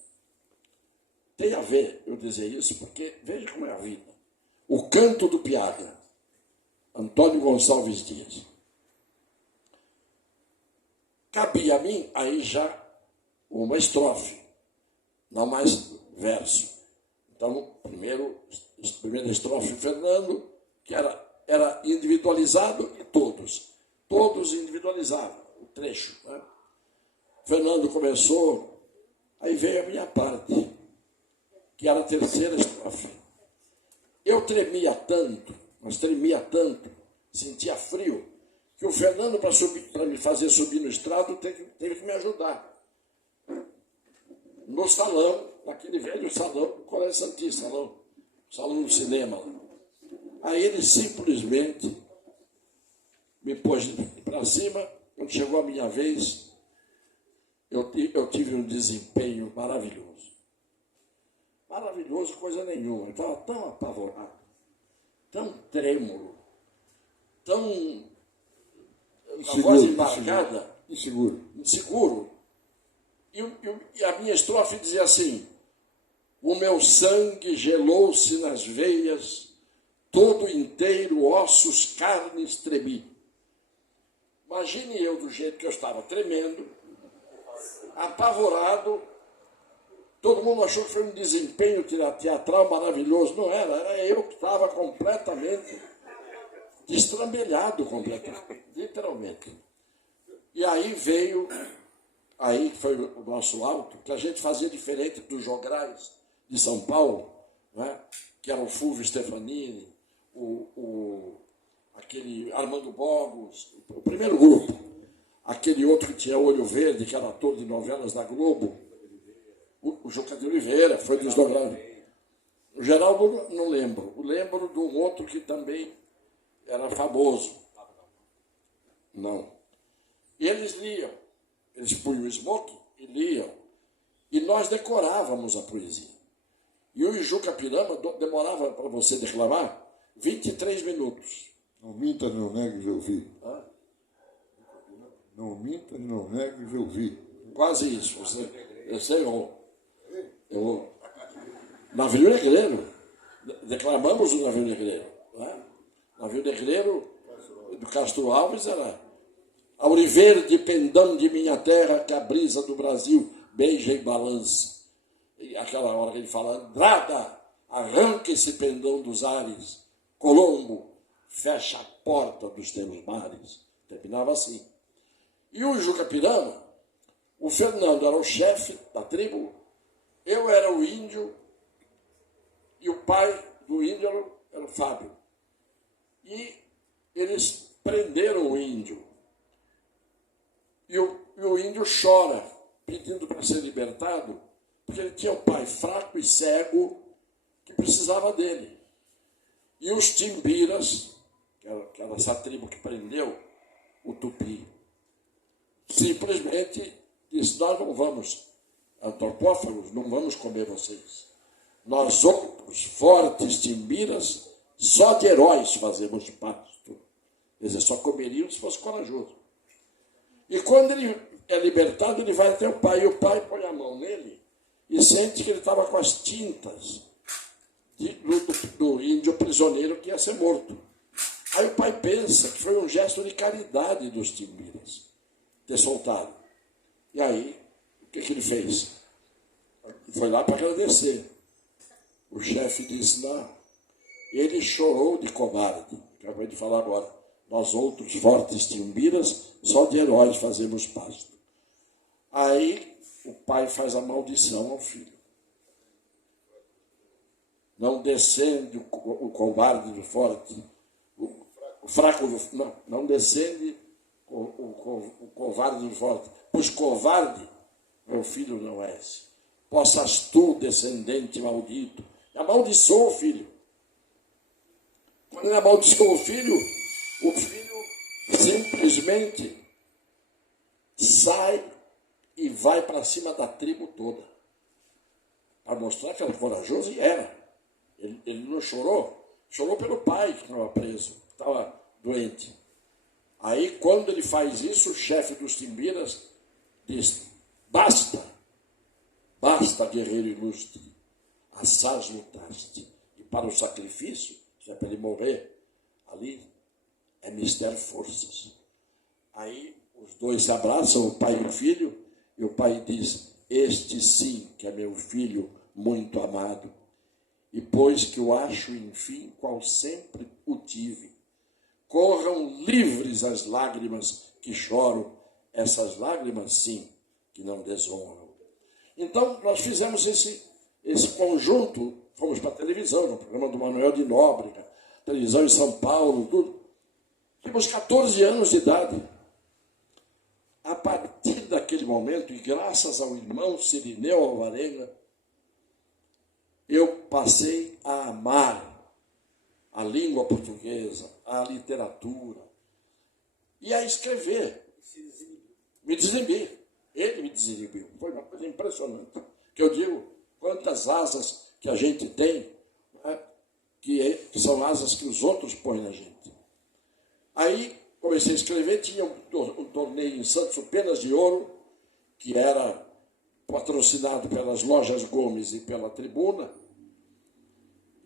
Tem a ver eu dizer isso, porque veja como é a vida. O Canto do Piada, Antônio Gonçalves Dias. Cabia a mim aí já uma estrofe, não mais verso. Então, primeira estrofe, Fernando, que era individualizado e todos individualizavam o trecho. Né? Fernando começou, aí veio a minha parte, que era a terceira estrofe. Eu tremia tanto, sentia frio, que o Fernando, para me fazer subir no estrado, teve que me ajudar. No salão, naquele velho salão, do Colégio Santista, salão do cinema. Aí ele simplesmente me pôs para cima. Quando chegou a minha vez, eu tive um desempenho maravilhoso. Maravilhoso, coisa nenhuma. Eu estava tão apavorado, tão trêmulo, tão... a voz embargada. Inseguro. E a minha estrofe dizia assim: o meu sangue gelou-se nas veias, todo inteiro, ossos, carnes, tremi. Imagine eu do jeito que eu estava, tremendo, apavorado. Todo mundo achou que foi um desempenho teatral maravilhoso. Não era eu que estava completamente destrambelhado, literalmente. E aí foi o nosso auto, que a gente fazia diferente dos jograis de São Paulo, né? Que era o Fulvio Stefanini, aquele Armando Bogos, o primeiro grupo, aquele outro que tinha olho verde, que era ator de novelas da Globo, o Juca de Oliveira, foi desdobrado. O Geraldo não lembro, lembro de um outro que também era famoso. Não. E eles liam. Eles punham o smoking e liam. E nós decorávamos a poesia. E o Juca Pirama demorava para você declamar 23 minutos. Não minta, não negue, eu vi. Não minta, não negue, eu vi. Quase isso. Você errou. Navio Negreiro. Declamamos o Navio Negreiro. Né? Navio Negreiro do Castro Alves era: Auriverde pendão de minha terra, que a brisa do Brasil beija e balança. E aquela hora que ele fala: Andrada, arranca esse pendão dos ares. Colombo, fecha a porta dos teus mares. Terminava assim. E o Juca Pirama, o Fernando era o chefe da tribo, eu era o índio, e o pai do índio era o Fábio. E eles prenderam o índio. E o índio chora, pedindo para ser libertado, porque ele tinha um pai fraco e cego que precisava dele. E os timbiras, que era essa tribo que prendeu o Tupi, simplesmente disse: nós não vamos, antropófagos, não vamos comer vocês. Nós outros, fortes timbiras, só de heróis fazemos pasto. Quer dizer, só comeriam se fosse corajoso. E quando ele é libertado, ele vai até o pai. E o pai põe a mão nele e sente que ele estava com as tintas do índio prisioneiro que ia ser morto. Aí o pai pensa que foi um gesto de caridade dos timbiras ter soltado. E aí, o que ele fez? Foi lá para agradecer. O chefe disse: não, ele chorou de covarde. Acabei de falar agora. Nós outros, fortes timbiras, só de heróis fazemos pasto. Aí o pai faz a maldição ao filho. Não descende o covarde do forte, o fraco do... Não descende o covarde do forte, pois covarde meu filho não és. Possas tu, descendente maldito, amaldiçoou o filho. Quando ele amaldiçoou o filho simplesmente sai e vai para cima da tribo toda, para mostrar que era corajoso, e era. Ele não chorou, chorou pelo pai que estava preso, que estava doente. Aí, quando ele faz isso, o chefe dos Timbiras diz: basta, basta, guerreiro ilustre, assaz lutaste, e para o sacrifício, que é para ele morrer, ali é mister forças. Aí os dois se abraçam, o pai e o filho, e o pai diz: este sim que é meu filho muito amado, e pois que o acho, enfim, qual sempre o tive. Corram livres as lágrimas que choro, essas lágrimas, sim, que não desonram. Então, nós fizemos esse conjunto, fomos para a televisão, no programa do Manuel de Nóbrega, televisão em São Paulo, tudo. Tínhamos 14 anos de idade. A partir daquele momento, e graças ao irmão Cirineu Alvarenga, eu passei a amar a língua portuguesa, a literatura, e a escrever. Me desinibir. Ele me desinibiu. Foi uma coisa impressionante. Que eu digo, quantas asas que a gente tem, né, que são asas que os outros põem na gente. Aí comecei a escrever, tinha um torneio em Santos, o Penas de Ouro, que era patrocinado pelas Lojas Gomes e pela Tribuna,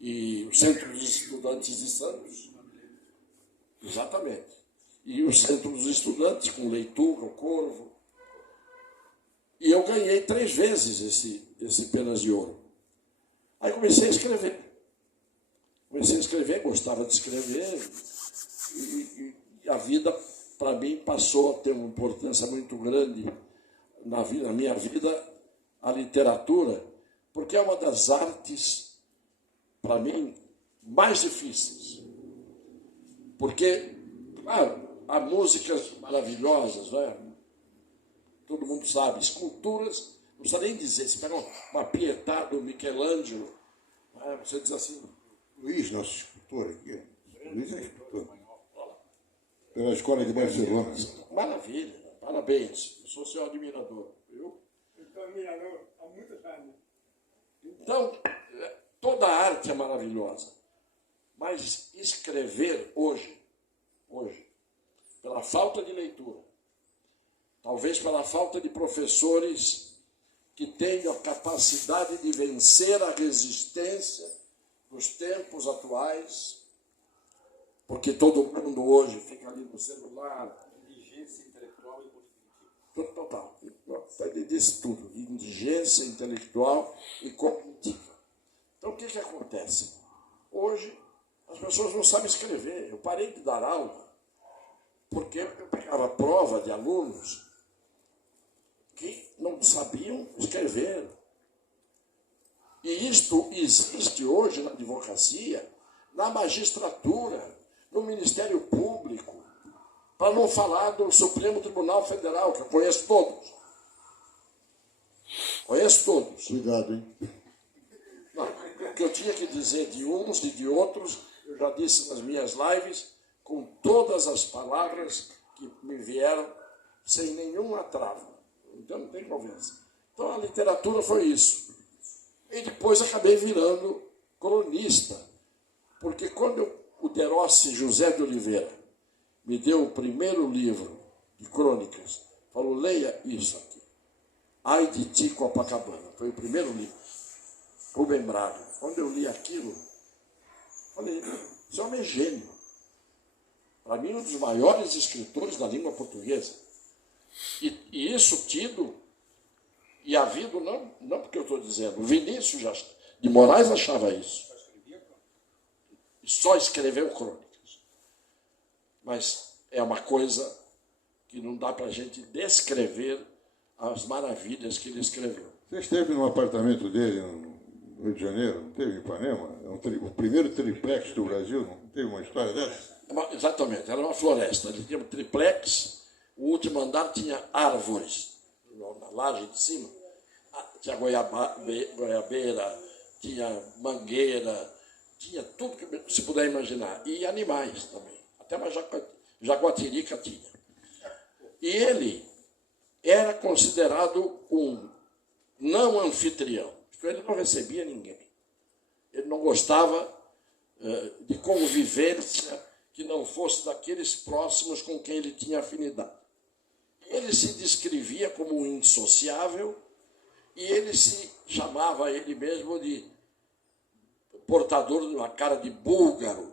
e o Centro dos Estudantes de Santos. Exatamente. E o Centro dos Estudantes, com leitura, o Corvo. E eu ganhei 3 vezes esse Penas de Ouro. Aí comecei a escrever. Gostava de escrever, e a vida, para mim, passou a ter uma importância muito grande na minha vida, a literatura, porque é uma das artes, para mim, mais difíceis. Porque, claro, há músicas maravilhosas, né? Todo mundo sabe, esculturas, não precisa nem dizer, você pega uma Pietà do Michelangelo, né? Você diz assim... Luiz, nosso escultor aqui. Luiz é escultor. Pela Escola de Barcelona. Maravilha, parabéns. Eu sou seu admirador, viu? Eu sou admirador há muitos anos. Então, toda a arte é maravilhosa. Mas escrever hoje, pela falta de leitura, talvez pela falta de professores que tenham a capacidade de vencer a resistência dos tempos atuais, porque todo mundo hoje fica ali no celular. Inteligência intelectual e cognitiva. Total. Ele disse tudo. Indigência intelectual e cognitiva. Então, o que acontece? Hoje, as pessoas não sabem escrever. Eu parei de dar aula porque eu pegava prova de alunos que não sabiam escrever. E isto existe hoje na advocacia, na magistratura, no Ministério Público, para não falar do Supremo Tribunal Federal, que eu conheço todos. Conheço todos. Cuidado, hein? Não, o que eu tinha que dizer de uns e de outros, eu já disse nas minhas lives, com todas as palavras que me vieram, sem nenhum atravo. Então não tem conversa. Então a literatura foi isso. E depois acabei virando cronista, porque quando o Derossi José de Oliveira me deu o primeiro livro de crônicas, falou: leia isso aqui. Ai de ti, Copacabana. Foi o primeiro livro. Rubem Braga. Quando eu li aquilo, falei: esse homem é gênio. Para mim, um dos maiores escritores da língua portuguesa. E isso tido e havido, não porque eu estou dizendo, o Vinícius de Moraes achava isso. E só escreveu crônicas. Mas é uma coisa que não dá para a gente descrever as maravilhas que ele escreveu. Você esteve no apartamento dele no Rio de Janeiro, não teve em Ipanema? O primeiro triplex do Brasil, não teve uma história dessa? Exatamente, era uma floresta. Ele tinha um triplex, o último andar tinha árvores na laje de cima. Tinha goiabeira, tinha mangueira, tinha tudo que se puder imaginar. E animais também. Até Jaguatirica tinha. E ele era considerado um não anfitrião. Ele não recebia ninguém. Ele não gostava de convivência que não fosse daqueles próximos com quem ele tinha afinidade. Ele se descrevia como um insociável e ele se chamava ele mesmo de portador de uma cara de búlgaro.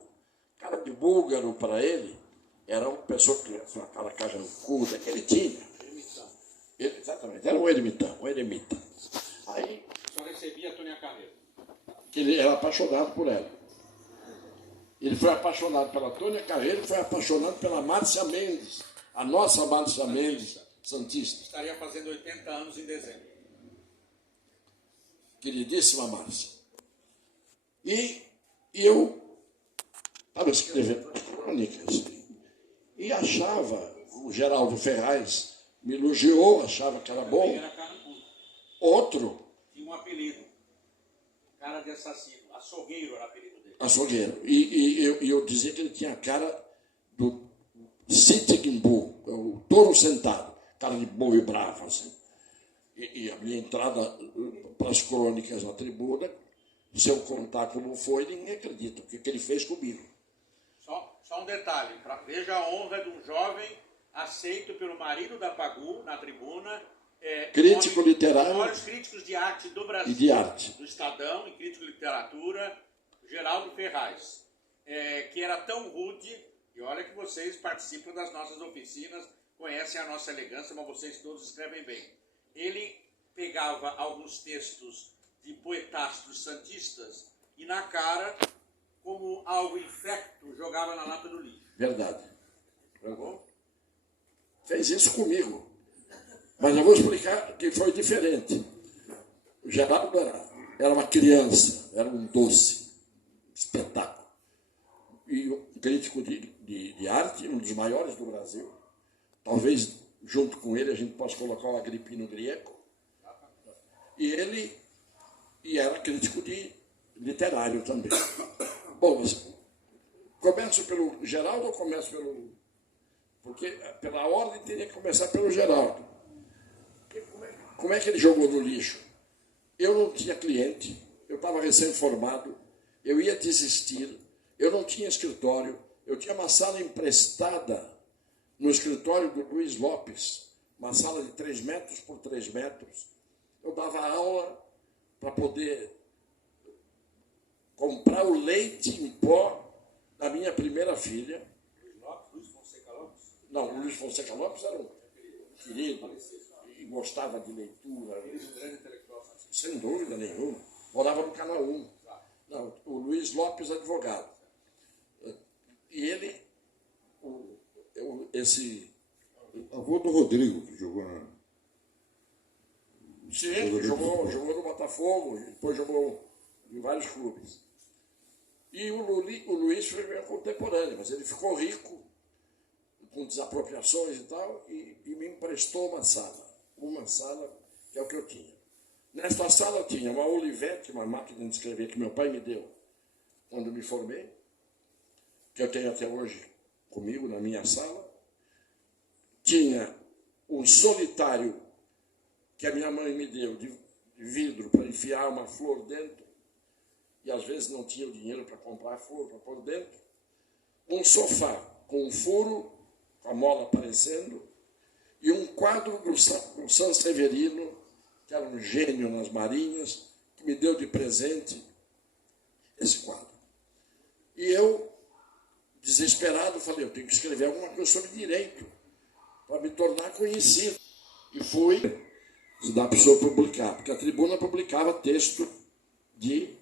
Cara de búlgaro para ele era uma pessoa que tinha uma cara cajancuda que ele tinha. Ele, exatamente, era um ermitão, um eremita. Aí Só recebia a Tônia Carreiro. que ele era apaixonado por ela. Ele foi apaixonado pela Tônia Carreiro e foi apaixonado pela Márcia Mendes, a nossa Márcia Mendes, santista. Estaria fazendo 80 anos em dezembro. Queridíssima Márcia. E eu estava escrevendo as crônicas e achava, o Geraldo Ferraz me elogiou, achava que era bom. Era carrancudo. Outro, Tinha um apelido. Cara de assassino. Açougueiro era o apelido dele. açougueiro. E eu dizia que ele tinha a cara do Sitting Bull, o touro sentado, cara de boi bravo, assim. E a minha entrada para as crônicas na tribuna, se eu contar como foi, ninguém acredita o que ele fez comigo. Só um detalhe. Veja a honra de um jovem aceito pelo marido da Pagu na tribuna. Crítico literário. Um dos maiores críticos de arte do Brasil. E de arte. Do Estadão, e crítico de literatura, Geraldo Ferraz. Que era tão rude, e olha que vocês participam das nossas oficinas, conhecem a nossa elegância, mas vocês todos escrevem bem. Ele pegava alguns textos de poetastros santistas e na cara, como algo infecto, jogava na lata do lixo. Verdade. Fez isso comigo. Mas eu vou explicar que foi diferente. O Geraldo era uma criança, era um doce, espetáculo. E um crítico de arte, um dos maiores do Brasil. Talvez, junto com ele, a gente possa colocar o Agripino Grieco. E ele era crítico de literário também. Bom, mas começo pelo Geraldo ou começo pelo... Porque pela ordem teria que começar pelo Geraldo. Como é que ele jogou no lixo? Eu não tinha cliente, eu estava recém-formado, eu ia desistir, eu não tinha escritório, eu tinha uma sala emprestada no escritório do Luiz Lopes, uma sala de 3 metros por 3 metros. Eu dava aula para poder comprar o leite em pó da minha primeira filha. Luiz Fonseca Lopes? Não, o Luiz Fonseca Lopes era um querido e gostava de leitura. Grande intelectual. Sem dúvida nenhuma. Morava no Canal 1. Não, o Luiz Lopes, advogado. E ele, esse... Avô do Rodrigo, que jogou na... Sim, jogou no Botafogo, depois jogou em vários clubes. E o Luiz foi meu contemporâneo, mas ele ficou rico, com desapropriações e tal, e me emprestou uma sala que é o que eu tinha. Nesta sala tinha uma Olivetti, uma máquina de escrever que meu pai me deu quando me formei, que eu tenho até hoje comigo na minha sala. Tinha um solitário que a minha mãe me deu de vidro para enfiar uma flor dentro, e às vezes não tinha o dinheiro para comprar a flor para pôr dentro. Um sofá com um furo, com a mola aparecendo, e um quadro do San Severino, que era um gênio nas marinhas, que me deu de presente esse quadro. E eu, desesperado, falei, eu tenho que escrever alguma coisa sobre direito, para me tornar conhecido. E fui da pessoa publicar, porque a tribuna publicava texto de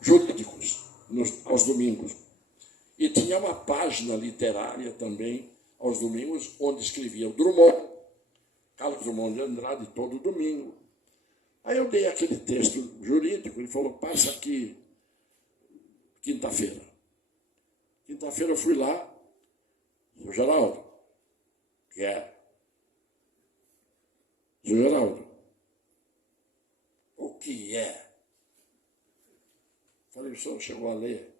jurídicos aos domingos. E tinha uma página literária também aos domingos, onde escrevia o Drummond, Carlos Drummond de Andrade, todo domingo. Aí eu dei aquele texto jurídico, ele falou, passa aqui quinta-feira. Quinta-feira eu fui lá, seu Geraldo, que é? Seu Geraldo, o que é? Falei, o senhor chegou a ler?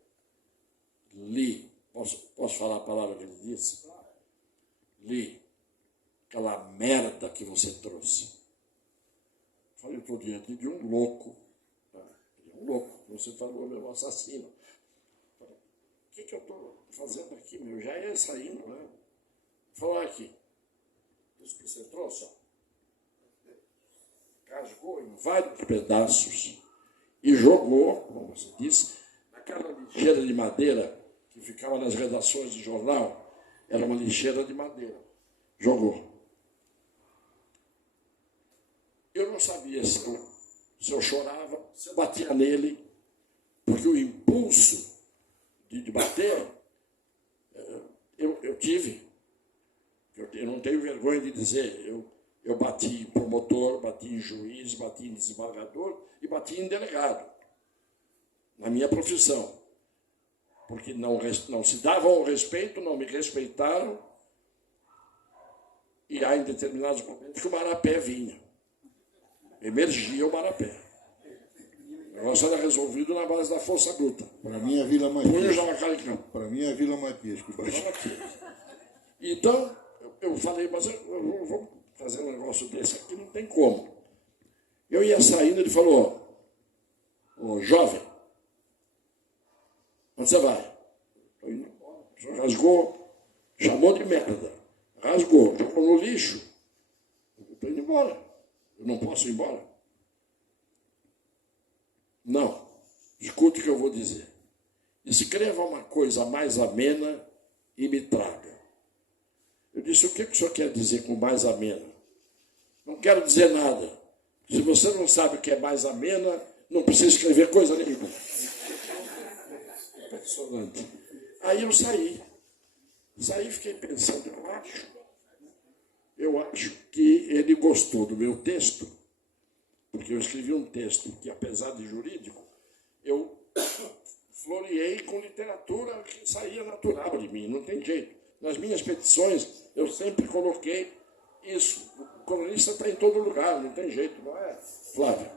Li. Posso falar a palavra que ele disse? Li, aquela merda que você trouxe. Falei, eu estou diante de um louco. Um louco, você falou, meu assassino. Falei, o que eu estou fazendo aqui, meu? Já ia saindo, né? Falou aqui. Isso que você trouxe, ó. Rasgou em vários pedaços e jogou, como você disse, naquela lixeira de madeira que ficava nas redações de jornal. Era uma lixeira de madeira. Jogou. Eu não sabia se eu chorava, se eu batia nele, porque o impulso de bater eu tive. Eu não tenho vergonha de dizer, eu bati em promotor, bati em juiz, bati em desembargador e bati em delegado, na minha profissão. Porque não se davam o respeito, não me respeitaram, e há em determinados momentos que o marapé vinha. Emergia o marapé. O negócio era resolvido na base da força bruta. Para mim é Vila Punho Matias. já na cara de campo. Para mim é Vila Matias. Então, eu falei, mas eu vou fazer um negócio desse aqui, não tem como. Eu ia saindo, ele falou, ô jovem, onde você vai? Estou indo embora. O senhor rasgou, chamou de merda, rasgou, jogou no lixo. Eu estou indo embora. Eu não posso ir embora? Não. Escute o que eu vou dizer. Escreva uma coisa mais amena e me traga. Eu disse, o que o senhor quer dizer com mais amena? Não quero dizer nada. Se você não sabe o que é mais amena, não precisa escrever coisa nenhuma. Impressionante. Aí eu saí. Saí e fiquei pensando, eu acho que ele gostou do meu texto, porque eu escrevi um texto que, apesar de jurídico, eu floreei com literatura que saía natural de mim, não tem jeito. Nas minhas petições, eu sempre coloquei isso. O cronista está em todo lugar, não tem jeito, não é, Flávio?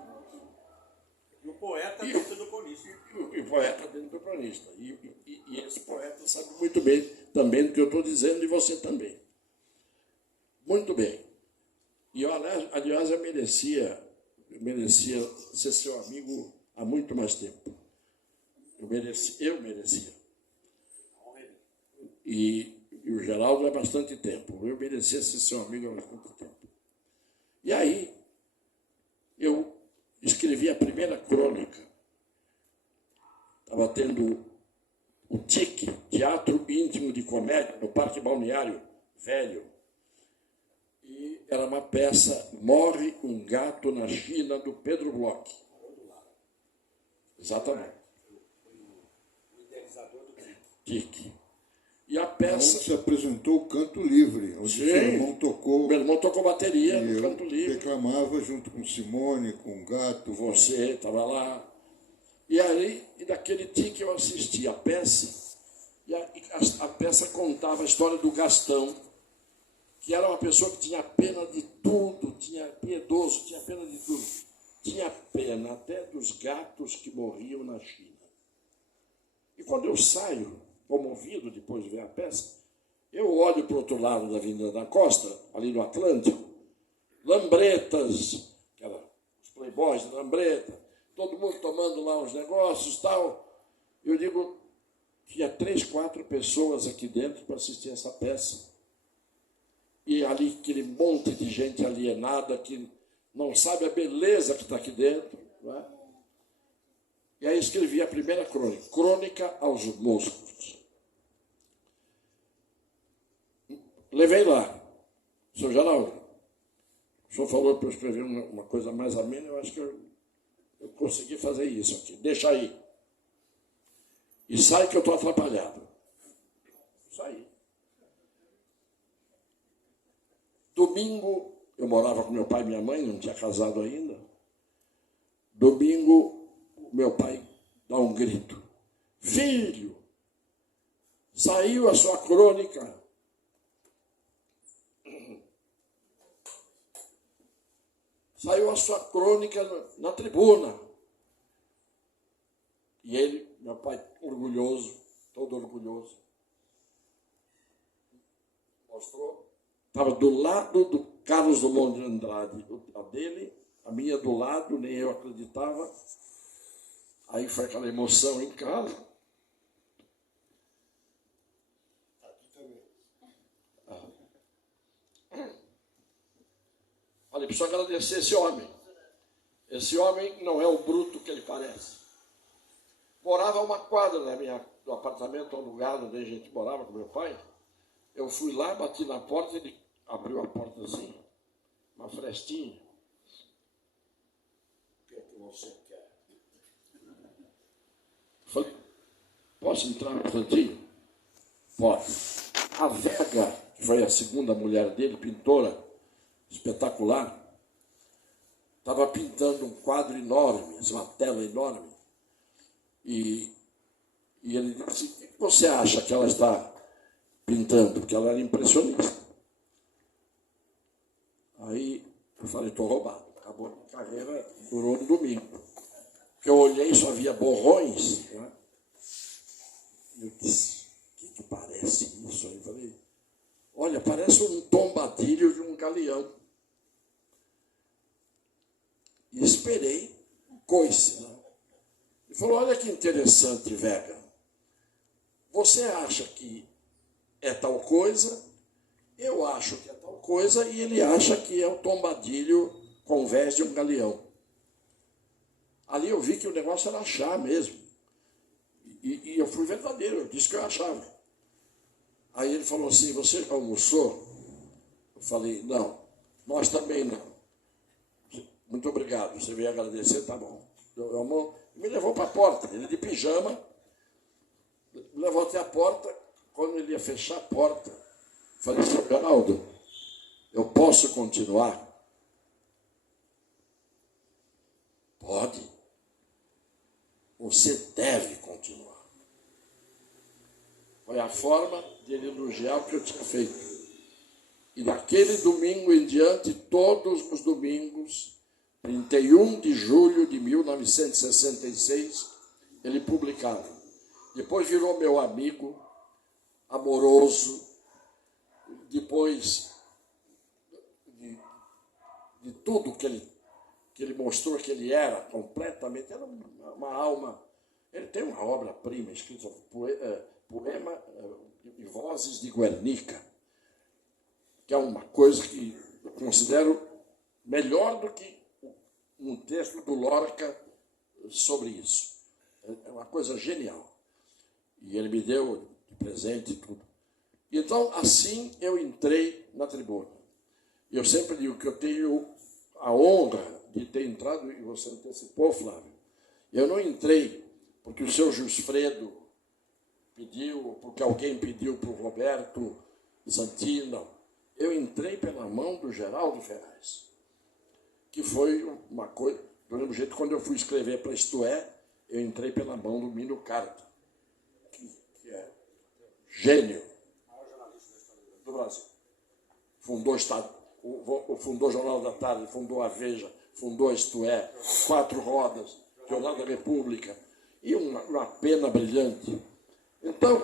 E o poeta dentro do cronista. E o poeta dentro do cronista. E esse poeta sabe muito bem também do que eu estou dizendo, e você também. Muito bem. E, eu, aliás, eu merecia ser seu amigo há muito mais tempo. Eu merecia. E o Geraldo há bastante tempo. Eu merecia ser seu amigo há bastante tempo. E aí, eu escrevi a primeira crônica. Estava tendo o TIC, Teatro Íntimo de Comédia, no Parque Balneário Velho. E era uma peça, Morre um Gato na China, do Pedro Bloch. Exatamente. O idealizador do TIC. E a peça... Onde se apresentou o Canto Livre, onde Sim. seu irmão tocou. Meu irmão tocou bateria E no eu Canto Livre. declamava junto com Simone, com o Gato. Você estava lá. E aí, daquele TIC eu assisti a peça, e a peça contava a história do Gastão, que era uma pessoa que tinha pena de tudo, piedoso, tinha pena de tudo. Tinha pena até dos gatos que morriam na China. E quando eu saio, comovido depois de ver a peça, eu olho para o outro lado da Avenida da Costa, ali no Atlântico, Lambretas, que eram os playboys de Lambreta, todo mundo tomando lá uns negócios e tal. Eu digo, tinha 3, 4 pessoas aqui dentro para assistir essa peça. E ali aquele monte de gente alienada que não sabe a beleza que está aqui dentro. Não é? E aí escrevi a primeira crônica, Crônica aos Moscos. Levei lá. Senhor Geraldo, o senhor falou para eu escrever uma coisa mais amena, eu acho que eu consegui fazer isso aqui. Deixa aí. E sai que eu estou atrapalhado. Saí. Domingo, eu morava com meu pai e minha mãe, não tinha casado ainda. Domingo, meu pai dá um grito. Filho, saiu a sua crônica. Saiu a sua crônica na tribuna. E ele, meu pai, orgulhoso, todo orgulhoso, Mostrou. Estava do lado do Carlos Drummond de Andrade, a dele, a minha do lado, nem eu acreditava. Aí foi aquela emoção em casa. Olha, preciso agradecer esse homem. Esse homem não é o bruto que ele parece. Morava a uma quadra do apartamento alugado onde a gente morava com meu pai. Eu fui lá, bati na porta, ele abriu a porta assim, uma frestinha. O que é que você quer? Falei, posso entrar um instantinho? Pode. A Vega, que foi a segunda mulher dele, pintora, espetacular, estava pintando um quadro enorme, uma tela enorme. E ele disse, o que você acha que ela está pintando? Porque ela era impressionista. Aí eu falei, estou roubado. Acabou a minha carreira, durou no domingo. Porque eu olhei e só via borrões. Né? E eu disse, o que parece isso? Aí eu falei, olha, parece um tombadilho de um galeão. E esperei coice. Né? Ele falou, olha que interessante, Vega. Você acha que é tal coisa, eu acho que é tal coisa, e ele acha que é o tombadilho com vés de um galeão. Ali eu vi que o negócio era achar mesmo. E eu fui verdadeiro, eu disse que eu achava. Aí ele falou assim, você já almoçou? Eu falei, não, nós também não. Muito obrigado, você veio agradecer, tá bom. Me levou para a porta, ele de pijama, me levou até a porta. Quando ele ia fechar a porta, falei, seu Geraldo, eu posso continuar? Pode. Você deve continuar. Foi a forma de ele elogiar o que eu tinha feito. E daquele domingo em diante, todos os domingos, 31 de julho de 1966, ele publicava. Depois virou meu amigo, amoroso, depois de tudo que ele mostrou que ele era, completamente, era uma alma. Ele tem uma obra-prima escrita, Poema e Vozes de Guernica, que é uma coisa que eu considero melhor do que um texto do Lorca sobre isso. É uma coisa genial. E ele me deu de presente e tudo. Então, assim eu entrei na tribuna. Eu sempre digo que eu tenho a honra de ter entrado, e você antecipou, Flávio. Eu não entrei porque o seu Jusfredo pediu, porque alguém pediu para o Roberto Santini, não. Eu entrei pela mão do Geraldo Ferraz, que foi uma coisa, do mesmo jeito, quando eu fui escrever para Isto É, eu entrei pela mão do Mino Carta, que é gênio do Brasil. Fundou o Jornal da Tarde, fundou a Veja, fundou Isto É, Quatro Rodas, Jornal da República, e uma pena brilhante. Então,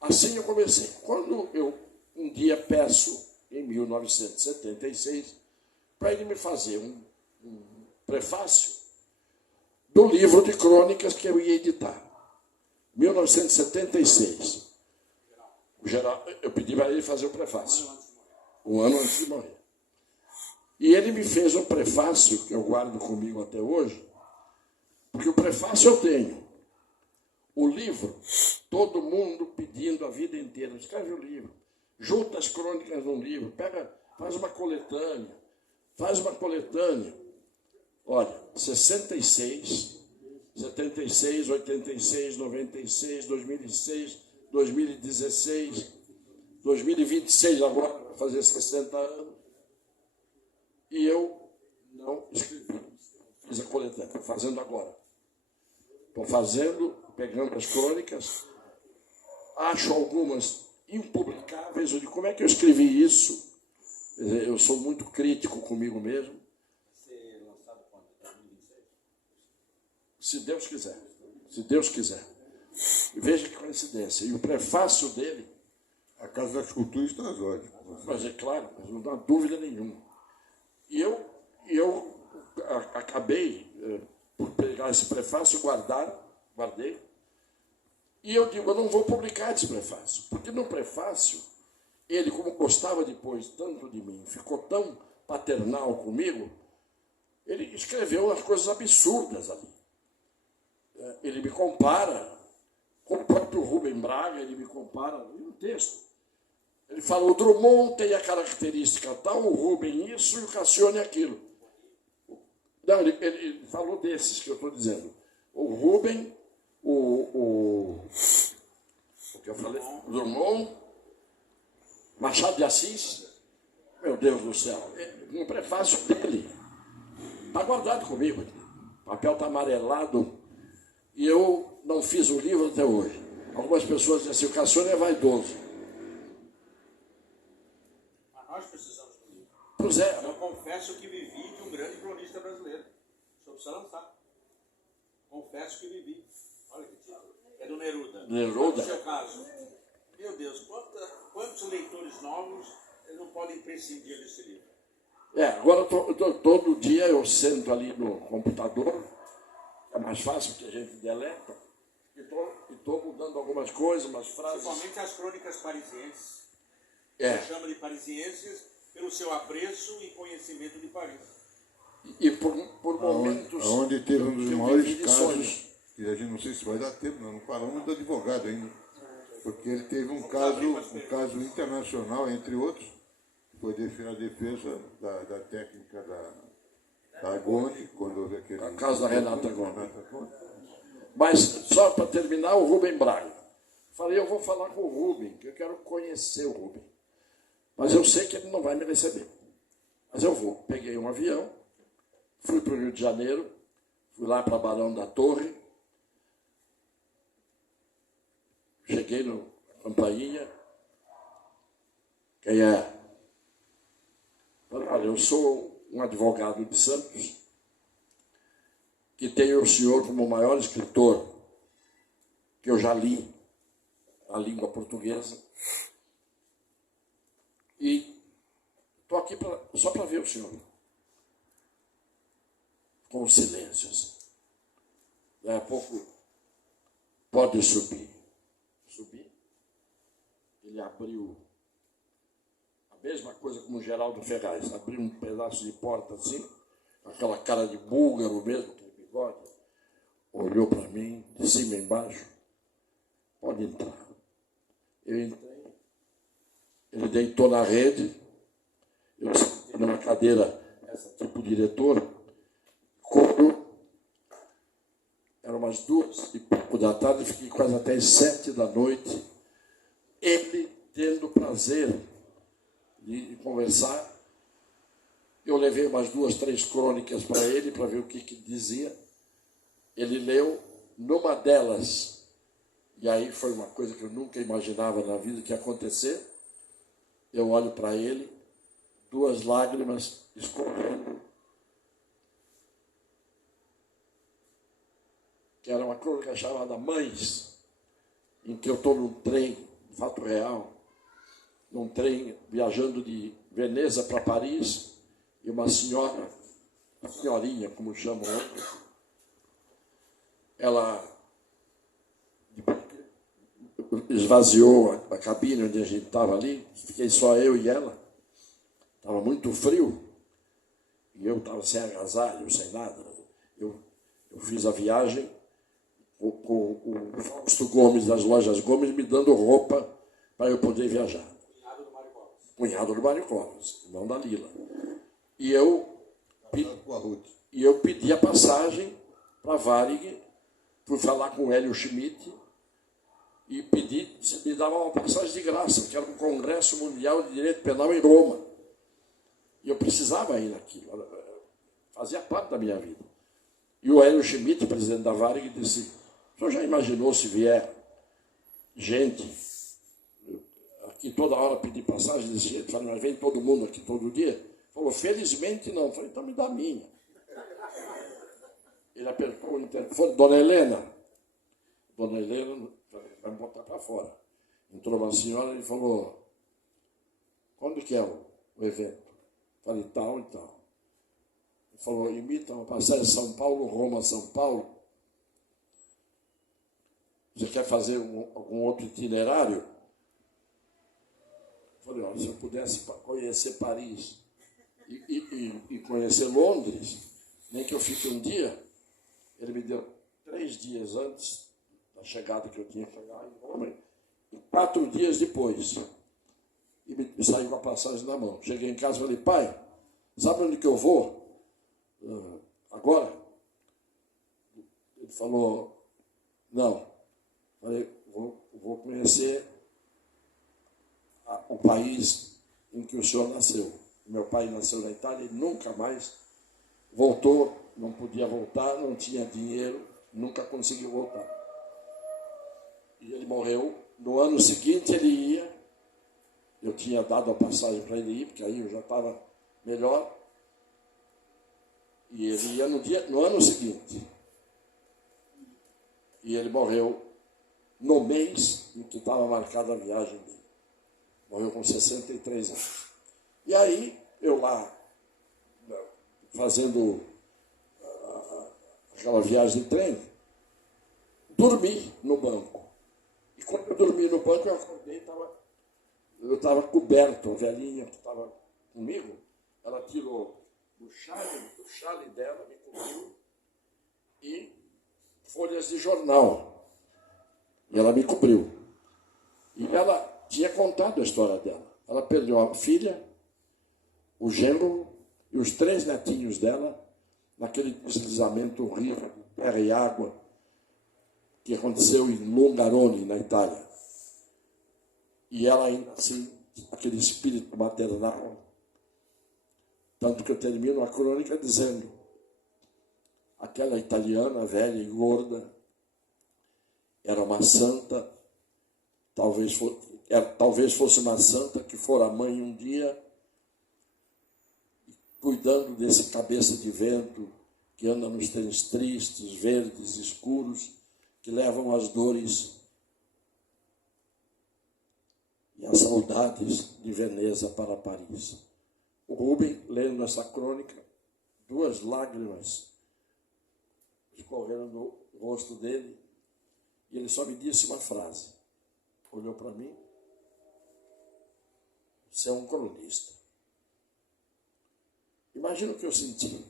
assim eu comecei. Quando eu um dia peço, em 1976, para ele me fazer um prefácio do livro de crônicas que eu ia editar. 1976. Eu pedi para ele fazer o prefácio. Um ano antes de morrer. E ele me fez um prefácio, que eu guardo comigo até hoje, porque o prefácio eu tenho. O livro, todo mundo pedindo a vida inteira, escreve o livro, junta as crônicas num livro, faz uma coletânea. Olha, 66, 76, 86, 96, 2006, 2016, 2026 agora, vai fazer 60 anos. E eu não escrevi, fiz a coletânea, estou fazendo agora. Estou fazendo, pegando as crônicas, acho algumas impublicáveis. Eu digo, como é que eu escrevi isso? Eu sou muito crítico comigo mesmo. Vai ser lançado quando? 2026? Se Deus quiser. Se Deus quiser. E veja que coincidência. E o prefácio dele A Casa das Culturas está ótima. Mas é claro, mas não dá dúvida nenhuma. E eu acabei por pegar esse prefácio, guardei, e eu digo, eu não vou publicar esse prefácio, porque no prefácio, ele, como gostava depois tanto de mim, ficou tão paternal comigo, ele escreveu as coisas absurdas ali. Ele me compara com o próprio Rubem Braga, ele me compara no texto. Ele fala, o Drummond tem a característica tal, o Rubem isso e o Cassione aquilo. Não, ele falou desses que eu estou dizendo. O Rubem, o que eu falei, o Drummond, Machado de Assis, meu Deus do céu, um prefácio dele. Está guardado comigo aqui. O papel está amarelado e eu não fiz o livro até hoje. Algumas pessoas dizem assim, o Cassione é vaidoso. Mas nós precisamos do livro. Pois é. Eu confesso que vivi de um grande cronista brasileiro. O senhor precisa lançar. Confesso que vivi. Olha que título. É do Neruda. Neruda. No seu caso. Meu Deus, quantos leitores novos não podem prescindir desse livro? Agora todo dia eu sento ali no computador, é mais fácil que a gente deleta, e estou mudando algumas coisas, umas frases. Principalmente as crônicas parisienses. É. Você chama de parisienses pelo seu apreço e conhecimento de Paris. E por momentos... Onde teve um dos eu maiores vivi de casos, sonhos. que a gente não sei se vai dar tempo, não falamos do advogado ainda, porque ele teve um caso internacional, entre outros, que foi a defesa da técnica da Agone, quando houve aquele... A casa da Renata Gomes. Mas, só para terminar, o Rubem Braga. Falei, eu vou falar com o Rubem, que eu quero conhecer o Rubem. Mas eu sei que ele não vai me receber. Mas eu vou. Peguei um avião, fui para o Rio de Janeiro, fui lá para Barão da Torre, cheguei no Campainha. Quem é? Falei, olha, eu sou um advogado de Santos que tem o senhor como o maior escritor que eu já li a língua portuguesa e estou aqui só para ver o senhor. Com silêncio, assim. Daí a pouco, pode subir. Subi. Ele abriu a mesma coisa como o Geraldo Ferraz. Abriu um pedaço de porta assim, com aquela cara de búlgaro mesmo, aquele bigode. Olhou para mim, de cima e embaixo. Pode entrar. Eu entrei. Ele deitou na rede. Eu sentei numa cadeira, essa tipo diretor. Como eram umas 2:00 da tarde, fiquei quase até as 7 da noite, ele tendo prazer de conversar. Eu levei umas 2, 3 crônicas para ele, para ver o que dizia. Ele leu numa delas, e aí foi uma coisa que eu nunca imaginava na vida que ia acontecer. Eu olho para ele, 2 lágrimas escorrendo. Que era uma crônica chamada Mães, em que eu estou num trem, fato real, num trem viajando de Veneza para Paris, e uma senhora, uma senhorinha, como chamam outros, ela esvaziou a cabine onde a gente estava ali, fiquei só eu e ela, estava muito frio, e eu estava sem agasalho, sem nada. Eu fiz a viagem com o Fausto Gomes, das lojas Gomes, me dando roupa para eu poder viajar. Cunhado do Mário Covas. Cunhado do Mário Covas, não da Lila. E eu pedi a passagem para Varig, fui falar com o Hélio Schmidt e pedi se me dava uma passagem de graça, que era um Congresso Mundial de Direito Penal em Roma. E eu precisava ir naquilo, fazia parte da minha vida. E o Hélio Schmidt, presidente da Varig, disse: o senhor já imaginou se vier gente aqui toda hora pedir passagem desse jeito? Falei, mas vem todo mundo aqui todo dia? Falou, felizmente não. Falei, então me dá a minha. Ele apertou o interfone, Dona Helena, vai me botar para fora. entrou uma senhora e falou, quando que é o evento? Falei, tal e tal. Ele falou, imita uma passagem de São Paulo, Roma, São Paulo. Você quer fazer algum outro itinerário? Falei, olha, se eu pudesse conhecer Paris e conhecer Londres, nem que eu fique um dia, ele me deu 3 dias antes da chegada que eu tinha que chegar em Roma, e 4 dias depois. E me saiu com a passagem na mão. Cheguei em casa e falei, pai, sabe onde que eu vou? Agora? Ele falou, não. Falei, vou conhecer o país em que o senhor nasceu. Meu pai nasceu na Itália e nunca mais voltou, não podia voltar, não tinha dinheiro, nunca conseguiu voltar. E ele morreu. No ano seguinte ele ia, eu tinha dado a passagem para ele ir, porque aí eu já estava melhor. E ele ia no ano seguinte. E ele morreu no mês em que estava marcada a viagem dele. Morreu com 63 anos. E aí, eu lá, fazendo aquela viagem de trem, dormi no banco. E quando eu dormi no banco, eu acordei, eu estava coberto, a velhinha que estava comigo, ela tirou o chale dela, me cobriu, e folhas de jornal. E ela me cobriu. E ela tinha contado a história dela. Ela perdeu a filha, o genro e os 3 netinhos dela naquele deslizamento horrível de terra e água que aconteceu em Longarone, na Itália. E ela ainda assim, aquele espírito maternal. Tanto que eu termino a crônica dizendo, aquela italiana velha e gorda era uma santa, talvez fosse uma santa que fora mãe um dia, cuidando desse cabeça de vento que anda nos trens tristes, verdes, escuros, que levam as dores e as saudades de Veneza para Paris. O Rubem, lendo essa crônica, 2 lágrimas escorreram do rosto dele, e ele só me disse uma frase. Olhou para mim, você é um cronista. Imagina o que eu senti.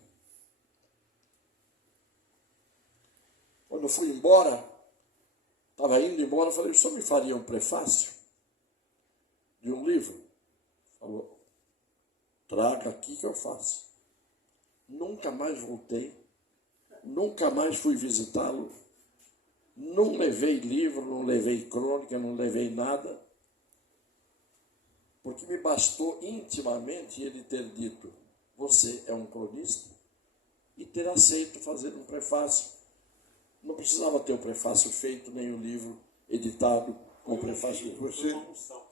Quando eu fui embora, estava indo embora, falei, o senhor me faria um prefácio de um livro? Falou, traga aqui que eu faço. Nunca mais voltei, nunca mais fui visitá-lo, não levei livro, não levei crônica, não levei nada, porque me bastou intimamente ele ter dito, você é um cronista, e ter aceito fazer um prefácio. Não precisava ter o prefácio feito, nem o livro editado com o prefácio.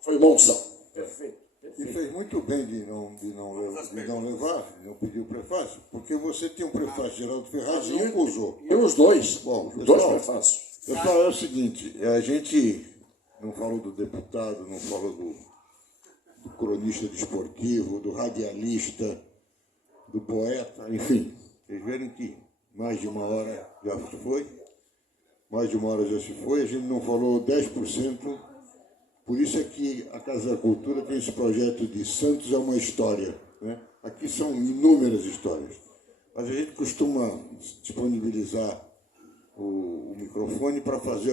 Foi uma unção. Perfeito. E fez muito bem de não levar, não pedir o prefácio, porque você tinha um prefácio de Geraldo Ferraz e nunca usou. E os dois. Bom, os 2 prefácios. Pessoal, é o seguinte, a gente não falou do deputado, não falou do cronista desportivo, do radialista, do poeta, enfim. Vocês viram que mais de 1 hora já se foi, a gente não falou 10%, por isso é que a Casa da Cultura tem esse projeto de Santos é uma história, né? Aqui são inúmeras histórias, mas a gente costuma disponibilizar o microfone para fazer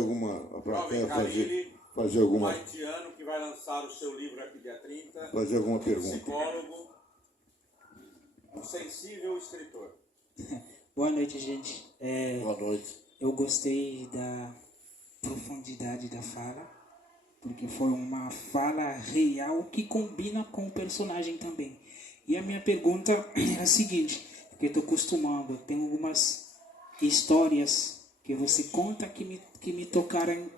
fazer alguma... haitiano que vai lançar o seu livro aqui dia 30. Fazer alguma pergunta. Psicólogo, um sensível escritor. Boa noite, gente. Boa noite. Eu gostei da profundidade da fala, porque foi uma fala real que combina com o personagem também. E a minha pergunta é a seguinte, porque eu estou acostumado, tem algumas histórias que você conta que me tocaram